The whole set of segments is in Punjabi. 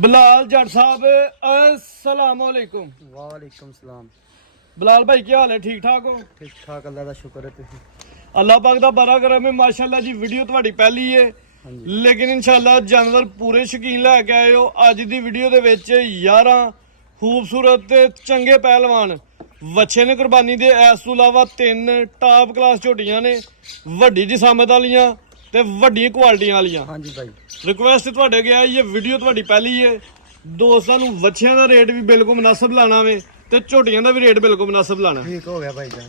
बिलाल जट साहब अस्सलाम वालेकुम। वालेकुम सलाम। बिलाल भाई क्या हाल है, ठीक ठाक हो? ठीक ठाक, अल्लाह का शुक्र है। तुसी अल्लाह पाक दा बड़ा करम है माशाल्लाह जी। वीडियो ਤੁਹਾਡੀ ਪਹਿਲੀ है लेकिन इंशाल्लाह जानवर पूरे शौकीन लेके आए हो। ਅੱਜ ਦੀ ਵੀਡੀਓ ਦੇ ਵਿੱਚ 11 ਖੂਬਸੂਰਤ ਤੇ ਚੰਗੇ ਪਹਿਲਵਾਨ ਵੱਛੇ ਨੇ ਕੁਰਬਾਨੀ ਦੇ। ਇਸ ਤੋਂ ਇਲਾਵਾ 3 ਟਾਪ ਕਲਾਸ ਝੋਟੀਆਂ ਨੇ, ਵੱਡੀ ਜਿਸਾਮਤ ਵਾਲੀਆਂ ਤੇ ਵੱਡੀਆਂ ਕੁਆਲਿਟੀਆਂ ਵਾਲੀਆਂ। ਹਾਂਜੀ ਭਾਈ, ਰਿਕੁਐਸਟ ਤੁਹਾਡੇ ਗਿਆ ਇਹ ਵੀਡੀਓ ਤੁਹਾਡੀ ਪਹਿਲੀ ਹੈ। ਦੋਸਤਾਂ ਨੂੰ ਵੱਛਿਆਂ ਦਾ ਰੇਟ ਵੀ ਬਿਲਕੁਲ ਮੁਨਾਸਬ ਲਾਣਾ ਵੇ ਤੇ ਝੋਟੀਆਂ ਦਾ ਵੀ ਰੇਟ ਬਿਲਕੁਲ ਮੁਨਾਸਬ ਲਾਣਾ। ਠੀਕ ਹੋ ਗਿਆ ਭਾਈ ਜਾਨ।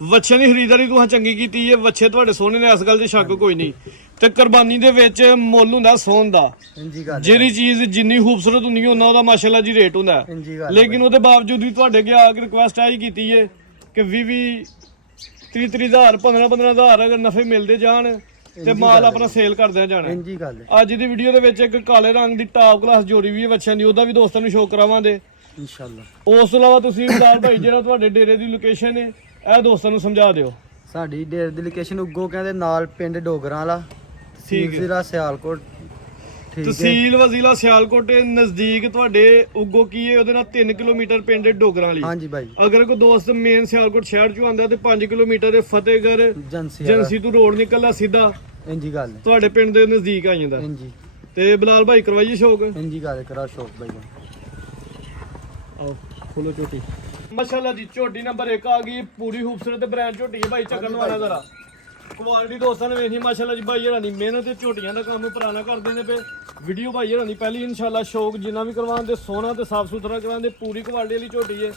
ਵੱਛਿਆਂ ਦੀ ਖਰੀਦਦਾਰੀ ਤੁਸੀਂ ਚੰਗੀ ਕੀਤੀ ਹੈ। ਵੱਛੇ ਤੁਹਾਡੇ ਸੋਹਣੇ ਨੇ, ਇਸ ਗੱਲ ਤੇ ਸ਼ੱਕ ਕੋਈ ਨਹੀਂ। ਤੇ ਕੁਰਬਾਨੀ ਦੇ ਵਿੱਚ ਮੁੱਲ ਹੁੰਦਾ ਸੋਨ ਦਾ। ਇੰਜੀ ਗੱਲ, ਜਿਹੜੀ ਚੀਜ਼ ਜਿੰਨੀ ਖੂਬਸੂਰਤ ਹੁੰਦੀ ਹੈ ਉਹਨਾਂ ਉਹਦਾ ਮਾਸ਼ਾਅੱਲਾ ਜੀ ਰੇਟ ਹੁੰਦਾ ਹੈ। ਇੰਜੀ ਗੱਲ। ਲੇਕਿਨ ਉਹਦੇ ਬਾਵਜੂਦ ਵੀ ਤੁਹਾਡੇ ਗਿਆ ਆ ਕੇ ਰਿਕੁਐਸਟ ਆਈ ਕੀਤੀ ਹੈ ਕਿ 20-30 ਹਜ਼ਾਰ 15 ਹਜ਼ਾਰ ਅਗਰ ਨਫੇ ਮਿਲਦੇ ਜਾਣ ਤੇ ਮਾਲ ਆਪਣਾ ਸੇਲ ਕਰਦਿਆਂ ਜਾਣਾ। ਇੰਜੀ ਗੱਲ। ਅੱਜ ਦੀ ਵੀਡੀਓ ਦੇ ਵਿੱਚ ਇੱਕ ਕਾਲੇ ਰੰਗ ਦੀ ਟਾਪ ਕਲਾਸ ਜੋੜੀ ਵੀ ਹੈ ਵੱਛਿਆਂ ਦੀ, ਉਹਦਾ ਵੀ ਦੋਸਤਾਂ ਨੂੰ ਸ਼ੋਅ ਕਰਾਵਾਂਗੇ ਇਨਸ਼ਾਅੱਲਾ। ਉਸ ਤੋਂ ਇਲਾਵਾ ਤੁਸੀਂ ਬਿਲਾਲ ਭਾਈ ਜਿਹੜਾ ਤੁਹਾਡੇ ਡੇਰੇ ਦੀ ਲੋਕੇਸ਼ਨ ਹੈ ਇਹ ਦੋਸਤਾਂ ਨੂੰ ਸਮਝਾ ਦਿਓ। ਸਾਡੀ ਡੇਰੇ ਦੀ ਲੋਕੇਸ਼ਨ ਉੱਗੋ ਕਹਿੰਦੇ ਨਾਲ ਪਿੰਡ ਡੋਗਰਾਂ ਵਾਲਾ, ਠੀਕ ਹੈ। ਜ਼ਿਲ੍ਹਾ ਸਿਆਲਕੋਟ। ਠੀਕ ਹੈ। ਤਹਿਸੀਲ ਵਜ਼ੀਲਾ ਸਿਆਲਕੋਟ ਦੇ ਨਜ਼ਦੀਕ ਤੁਹਾਡੇ ਉੱਗੋ ਕੀ ਹੈ, ਉਹਦੇ ਨਾਲ 3 ਕਿਲੋਮੀਟਰ ਪਿੰਡ ਹੈ ਡੋਗਰਾਂ ਵਾਲੀ। ਹਾਂਜੀ ਭਾਈ। ਅਗਰ ਕੋਈ ਦੋਸਤ ਮੇਨ ਸਿਆਲਕੋਟ ਸ਼ਹਿਰ ਚੋਂ ਆਉਂਦਾ ਤੇ 5 ਕਿਲੋਮੀਟਰ ਫਤਿਹਗੜ੍ਹ ਏਜੰਸੀ ਤੋਂ ਰੋਡ ਨਿਕਲਦਾ ਸਿੱਧਾ ਇੰਜੀ ਗੱਲ। ਤੁਹਾਡੇ ਪਿੰਡ ਦੇ ਨਜ਼ਦੀਕ ਆ ਜਾਂਦਾ। ਇੰਜੀ। ਤੇ ਬਿਲਾਲ ਭਾਈ ਕਰਵਾਈਏ ਸ਼ੌਕ। ਇੰਜੀ ਗੱਲ ਕਰਾ ਸ਼ੌਕ ਭਾਈ ਜਾਨ। ਆਓ ਖੋਲੋ ਝੋਟੀ। ਮਾਸ਼ਾਅੱਲਾ ਜੀ ਝੋਟੀ ਨੰਬਰ 1 ਆ ਗਈ, ਪੂਰੀ ਖੂਬਸੂਰਤ ਬ੍ਰਾਂਡ ਝੋਟੀ ਹੈ ਭਾਈ। ਚੱਕਣ ਵਾਲਾ ਜ਼ਰਾ ਕੁਆਲਿਟੀ ਦੋਸਤਾਂ ਨੇ ਵੇਖੀ ਮਾਸ਼ਾਅੱਲਾ ਜੀ। ਭਾਈ ਜਿਹੜਾ ਨਹੀਂ ਮਿਹਨਤ ਤੇ ਝੋਟੀਆਂ ਦਾ ਕੰਮ ਪੁਰਾਣਾ ਕਰਦੇ ਨੇ ਪਏ। ਵੀਡੀਓ ਭਾਈ ਜਿਹੜਾ ਨਹੀਂ ਪਹਿਲੀ ਇਨਸ਼ਾਅੱਲਾ ਸ਼ੌਕ ਜਿੰਨਾ ਵੀ ਕਰਵਾਉਂਦੇ ਸੋਹਣਾ ਤੇ ਸਾਫ ਸੁਥਰਾ ਕਰਵਾਉਂਦੇ। ਪੂਰੀ ਕੁਆਲਿਟੀ ਵਾਲੀ ਝੋਟੀ ਹੈ,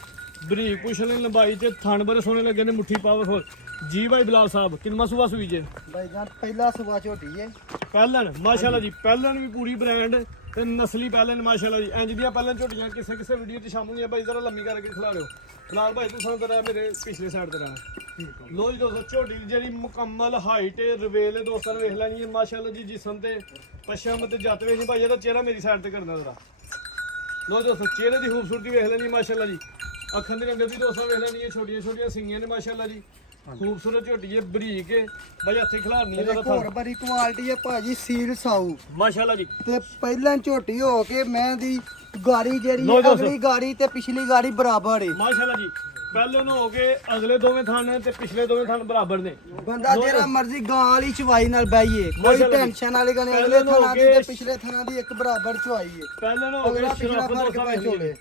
ਬਰੀਕ ਪੁੱਛਣੇ ਲੰਬਾਈ ਤੇ ਥਣ ਬੜੇ ਸੋਹਣੇ ਲੱਗੇ ਨੇ, ਮੁੱਠੀ ਪਾਵਰਫੁਲ ਜੀ। ਭਾਈ ਬਿਲਾਲ ਸਾਹਿਬ ਕਿੰਨਾ ਸੂਆ ਸੂਈ ਜੇ? ਭਾਈ ਜਾਨ ਪਹਿਲਾ ਸੁਬਾ ਝੋਟੀ ਹੈ। ਪਹਿਲਣ ਮਾਸ਼ਾਅੱਲਾ ਜੀ, ਪਹਿਲਣ ਵੀ ਪੂਰੀ ਬ੍ਰਾਂਡ ਤੇ ਨਸਲੀ ਪਹਿਲਣ ਮਾਸ਼ਾਅੱਲਾ ਜੀ। ਇੰਜ ਦੀਆਂ ਪਹਿਲਣ ਝੋਟੀਆਂ ਕਿਸੇ ਵੀਡੀਓ ਤੇ ਸ਼ਾਮਲ ਨਹੀਂ ਆ ਭਾਈ, ਜ਼ਰਾ ਲੰਮੀ ਕਰਕੇ ਖਿਲਾ ਲਿਓ। ਫਿਲਹਾਲ ਭਾਈ ਤੂੰ ਸਾਨੂੰ ਤੇਰਾ ਮੇਰੇ ਪਿਛਲੇ ਸਾਈਡ ਤੇ ਰਹਿਣਾ। ਲੋ ਜੀ ਦੋਸਤੋ ਝੋਟੀ ਦੀ ਜਿਹੜੀ ਮੁਕੰਮਲ ਹਾਈਟ ਰਵੇਲ ਦੋਸਤਾਂ ਨੇ ਵੇਖ ਲੈਣੀ ਹੈ ਮਾਸ਼ਾਅੱਲਾ ਜੀ। ਜਿਸਮ ਤੇ ਪਛਮ ਤੇ ਜੱਤ ਵੇਖ ਨਹੀਂ ਭਾਈ, ਇਹਦਾ ਚਿਹਰਾ ਮੇਰੀ ਸਾਈਡ ਤੇ ਕਰਨਾ ਜ਼ਰਾ। ਲੋ ਦੋਸਤੋ ਚਿਹਰੇ ਦੀ ਖੂਬਸੂਰਤੀ ਵੇਖ ਲੈਣੀ ਮਾਸ਼ਾਅੱਲਾ ਜੀ। ਅੱਖਾਂ ਦੀ ਰੰਗਤ ਵੀ ਦੋਸਤਾਂ ਵੇਖ ਲੈਣੀ ਹੈ, ਛੋਟੀਆਂ ਛੋਟੀਆਂ ਸਿੰਗੀਆਂ ਨੇ ਮਾਸ਼ਾਅੱਲਾ ਜੀ। ਖੂਬਸੂਰਤ ਝੋਟੀ ਹੈ, ਬਰੀਕ ਹੈ ਭਾਈ, ਹੱਥੇ ਖਿਲਾਰਨੀ ਹੈ ਹੋਰ ਬੜੀ ਕੁਆਲਿਟੀ ਹੈ ਭਾਜੀ, ਸੀਲ ਸਾਊ ਮਾਸ਼ਾਅੱਲਾ ਜੀ। ਤੇ ਪਹਿਲਾਂ ਝੋਟੀ ਹੋ ਕੇ ਮੈਂ ਦੀ ਗਾੜੀ ਜਿਹੜੀ ਅਗਲੀ ਗਾੜੀ ਤੇ ਪਿਛਲੀ ਗਾੜੀ ਬਰਾਬਰ ਹੈ ਮਾਸ਼ਾਅੱਲਾ ਜੀ। ਪਹਿਲੋਂ ਨੂੰ ਹੋ ਕੇ ਅਗਲੇ ਦੋਵੇਂ ਥਣ ਤੇ ਪਿਛਲੇ ਦੋਵੇਂ ਥਣ ਬਰਾਬਰ ਨੇ। ਬੰਦਾ ਜਿਹੜਾ ਮਰਜ਼ੀ ਗਾਂ ਵਾਲੀ ਚਵਾਈ ਨਾਲ ਬੈਈਏ, ਕੋਈ ਟੈਨਸ਼ਨ ਵਾਲੀ ਗੱਲ ਨਹੀਂ। ਅਗਲੇ ਥਣਾਂ ਦੀ ਤੇ ਪਿਛਲੇ ਥਣਾਂ ਦੀ ਇੱਕ ਬਰਾਬਰ ਚਵਾਈ ਹੈ। ਪਹਿਲਾਂ ਨੂੰ ਹੋ ਕੇ ਪਿਛਲਾ ਫਰਕ ਪੈ ਹੋਵੇ,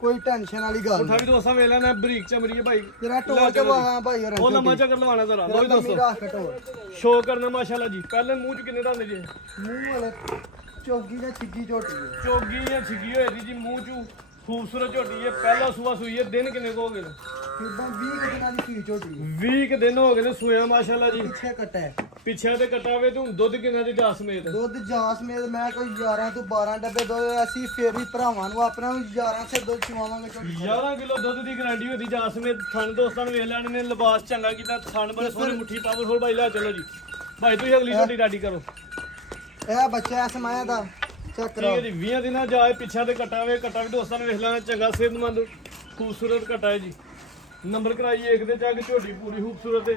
ਕੋਈ ਟੈਨਸ਼ਨ ਵਾਲੀ ਗੱਲ ਉਠਾ ਵੀ ਦੋਸਤਾਂ ਵੇਖ ਲੈਣਾ, ਬਰੀਕ ਚਮੜੀ ਹੈ ਭਾਈ। ਤੇਰਾ ਟੋਲ ਚ ਵਾਹਾਂ ਭਾਈ ਰਾਂ ਉਹ ਲੰਮਾ ਚੱਕਰ ਲਵਾਣਾ ਜ਼ਰਾ। ਲੋ ਦੋਸਤੋ ਸ਼ੋਅ ਕਰਨਾ ਮਾਸ਼ਾਅੱਲਾ ਜੀ। ਪਹਿਲੇ ਮੂੰਹ ਚ ਕਿੰਨੇ ਦੰਦ ਜੇ? ਮੂੰਹ ਵਾਲੇ ਚੋਗੀ ਜਾਂ ਛਿੱਗੀ ਝੋਟੀ ਹੈ। ਚੋਗੀ ਜਾਂ ਛਿੱਗੀ ਹੋਈ ਜੀ ਮੂੰਹ ਚ। ਖੂਬਸੂਰਤ ਝੋਟੀ ਹੈ, ਪਹਿਲਾ ਸੂਆ ਸੂਈ ਹੈ। ਦਿਨ ਕਿੰਨੇ ਕੋ ਹੋ ਗਏ? ਕਿਦਾਂ 20 ਦਿਨਾਂ ਦੀ ਸੂਈ ਝੋਟੀ ਹੈ। 20 ਦਿਨ ਹੋ ਗਏ ਨੇ ਸੂਇਆ ਮਾਸ਼ਾਅੱਲਾ ਜੀ। ਪਿੱਛੇ ਕੱਟਾ ਹੈ, ਪਿੱਛੇ ਤੇ ਕਟਾਵੇ ਤੂੰ ਦੁੱਧ ਕਿੰਨਾ ਦੀ ਦੱਸ ਮੇਤ? ਦੁੱਧ ਜਾਸ ਮੇਦ ਮੈਂ ਕੋਈ 11 ਤੋਂ 12 ਡੱਬੇ ਦੁੱਧ। ਅਸੀਂ ਫੇਰ ਵੀ ਭਰਾਵਾਂ ਨੂੰ ਆਪਣਾ 11 ਸੇ ਦੁੱਧ ਚਵਾਵਾਂਗੇ ਝੋਟੀ। 11 ਕਿਲੋ ਦੁੱਧ ਦੀ ਗਾਰੰਟੀ ਹੁੰਦੀ ਜਾਸ ਮੇਤ। ਥਣ ਦੋਸਤਾਂ ਨੇ ਵੇਖ ਲੈਣੇ ਨੇ, ਲਿਬਾਸ ਚੰਗਾ ਕੀਤਾ, ਥਣ ਬੜੇ ਸੋਹਣੇ, ਮੁੱਠੀ ਪਾਵਰਫੁਲ ਭਾਈ। ਲੈ ਚਲੋ ਜੀ ਭਾਈ ਤੁਸੀਂ ਅਗਲੀ ਝੋਟੀ ਰੈਡੀ ਕਰੋ। ਇਹ ਬੱਚਾ ਇਸ ਮਾਇਆ ਦਾ ਚੈੱਕ ਠੀਕ ਕਰੋ ਹੈ ਜੀ। 20 ਦਿਨਾਂ ਜਾਏ ਪਿੱਛਾ ਤੇ ਕਟਾਵੇ ਵੀ ਦੋਸਤਾਂ ਨੇ ਵੇਖ ਲੈਣਾ, ਚੰਗਾ ਸਿਹਤਮੰਦ ਖੂਬਸੂਰਤ ਕਟਾ ਹੈ ਜੀ। ਨੰਬਰ ਕਰਾਈਏ ਇੱਕ ਦੇ ਜਾ ਕੇ ਝੋਟੀ ਪੂਰੀ ਖੂਬਸੂਰਤ ਹੈ।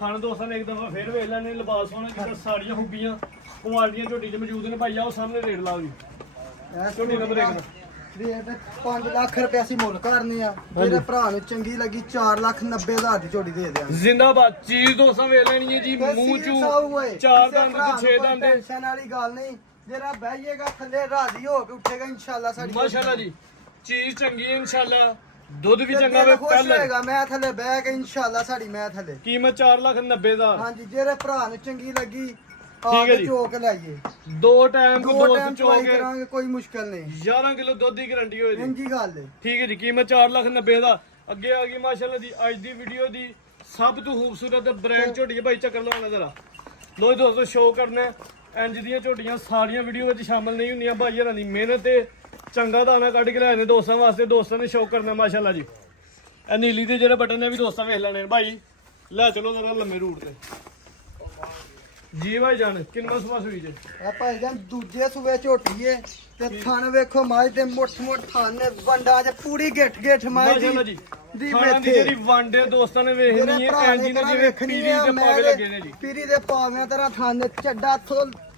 ਥਣ ਦੋਸਤਾਂ ਨੇ ਇੱਕ ਦਫਾ ਫੇਰ ਵੇਖ ਲੈਣੇ, ਲਿਬਾਸ ਸੋਹਣਾ ਕੀਤਾ, ਸਾੜੀਆਂ ਹੁੱਬੀਆਂ ਕੁਆਲਟੀਆਂ ਝੋਟੀ 'ਚ ਮੌਜੂਦ ਨੇ ਭਾਈ। ਆਓ ਸਾਹਮਣੇ ਰੇਟ ਲਾਓ ਜੀ ਝੋਟੀ ਨੰਬਰ 1 ਦਾ। ਰੇਟ 5 ਲੱਖ ਰੁਪਏ ਅਸੀਂ ਮੁੱਲ ਕਰਨੇ ਆ। ਜਿਹੜੇ ਭਰਾ ਨੂੰ ਚੰਗੀ ਲੱਗੀ 4,90,000 ਦੀ ਝੋਟੀ ਦੇ ਦਿਆਂਗੇ। ਜ਼ਿੰਦਾਬਾਦ ਚੀਜ਼ ਦੋਸਤਾਂ ਵੇਖ ਲੈਣੀ ਹੈ ਜੀ। ਮੂੰਹ ਚੋਂ 4 ਦੰਦ ਤੇ 6 ਦੰਦ। ਟੈਨਸ਼ਨ ਵਾਲੀ ਗੱਲ ਨਹੀਂ, ਜਿਹੜਾ ਬਹਿਏਗਾ ਥੱਲੇ ਰਾਜ਼ੀ ਹੋ ਕੇ ਉੱਠੇਗਾ ਇਨਸ਼ਾਅੱਲਾ। ਸਾਡੀ ਮਾਸ਼ਾਅੱਲਾ ਜੀ ਚੀਜ਼ ਚੰਗੀ ਹੈ ਇਨਸ਼ਾਅੱਲਾ। ਦੁੱਧ ਵੀ ਚੰਗਾ ਵੇ। ਖੁਸ਼ ਹੋਏਗਾ ਮੈਂ ਥੱਲੇ ਬਹਿ ਕੇ ਇਨਸ਼ਾਅੱਲਾ। ਸਾਡੀ ਮੈਂ ਥੱਲੇ ਕੀਮਤ 4,90,000। ਹਾਂਜੀ, ਜਿਹੜੇ ਭਰਾ ਨੂੰ ਚੰਗੀ ਲੱਗੀ ਠੀਕ ਹੈ ਜੀ। ਚੋਕ ਲਾਈਏ, ਦੋ ਟਾਈਮ ਕੋ ਦੋ ਦੁੱਧ ਟਾਈਮ ਚੋ ਚਵਾਈ ਕੇ ਕਰਾਂਗੇ, ਕੋਈ ਮੁਸ਼ਕਲ ਨਹੀਂ। 11 ਕਿਲੋ ਦੁੱਧ ਦੀ ਗਾਰੰਟੀ ਹੋਏ ਜੀ। ਇੰਜੀ ਗੱਲ ਹੈ। ਠੀਕ ਹੈ ਜੀ। ਕੀਮਤ 4,90,000। ਅੱਗੇ ਆ ਗਈ ਮਾਸ਼ਾਅੱਲਾ ਦੀ ਅੱਜ ਦੀ ਵੀਡੀਓ ਦੀ ਸਭ ਤੋਂ ਖੂਬਸੂਰਤ ਬ੍ਰਾਂਡ ਝੋਟੀ ਹੈ ਭਾਈ। ਚੱਕਰ ਲਵਾਉਣਾ ਜ਼ਰਾ। ਲੋ ਦੋਸਤੋ ਸ਼ੋਅ ਕਰਨਾ। ਇੰਜ ਦੀਆਂ ਝੋਟੀਆਂ ਸਾਰੀਆਂ ਵੀਡੀਓ ਵਿੱਚ ਸ਼ਾਮਲ ਨਹੀਂ ਹੁੰਦੀਆਂ ਭਾਈ। ਇਹਨਾਂ ਦੀ ਮਿਹਨਤ ਤੇ ਚੰਗਾ ਦਾਣਾ ਕੱਢ ਕੇ ਲਿਆਏ ਨੇ ਦੋਸਤਾਂ ਵਾਸਤੇ। ਦੋਸਤਾਂ ਨੇ ਸ਼ੋਅ ਕਰਨਾ ਮਾਸ਼ਾਅੱਲਾ ਜੀ। ਇਹ ਨੀਲੀ ਦੇ ਜਿਹੜੇ ਬਟਨ ਨੇ ਵੀ ਦੋਸਤਾਂ ਵੇਖ ਲੈਣੇ ਭਾਈ। ਲੈ ਚਲੋ ਜ਼ਰਾ ਲੰਮੇ ਰੂਟ ਤੇ ਜੀ ਭਾਈ ਜਾਨ। ਕਿੰਨਾ ਸੁਭਾ ਸੂਈ ਜੇ? ਆ ਭਾਈ ਜਾਨ ਦੂਜੇ ਸੂਬੇ ਝੋਟੀ ਏ ਤੇ ਥਣ ਵੇਖੋ ਮਾਝ ਦੇ ਮੋਟ ਥਣ ਨੇ ਵੰਡਾ ਚ ਪੂਰੀ ਗਿੱਠ ਮਾਝ ਮਾਸ਼ਾਅੱਲਾ ਜੀ। ਖਾਣਾ ਦੀ ਜਿਹੜੀ ਵੰਡ ਹੈ ਦੋਸਤਾਂ ਨੇ ਵੇਖਣੀ ਹੈ। ਇੰਜ ਨੇ ਜਿਵੇਂ ਪੀਰੀ ਦੇ ਪਾਵੇ ਲੱਗੇ ਨੇ ਜੀ। ਪੀਰੀ ਦੇ ਪਾਵਿਆਂ ਤਰ੍ਹਾਂ ਥਣ ਨੇ ਚੱਡਾ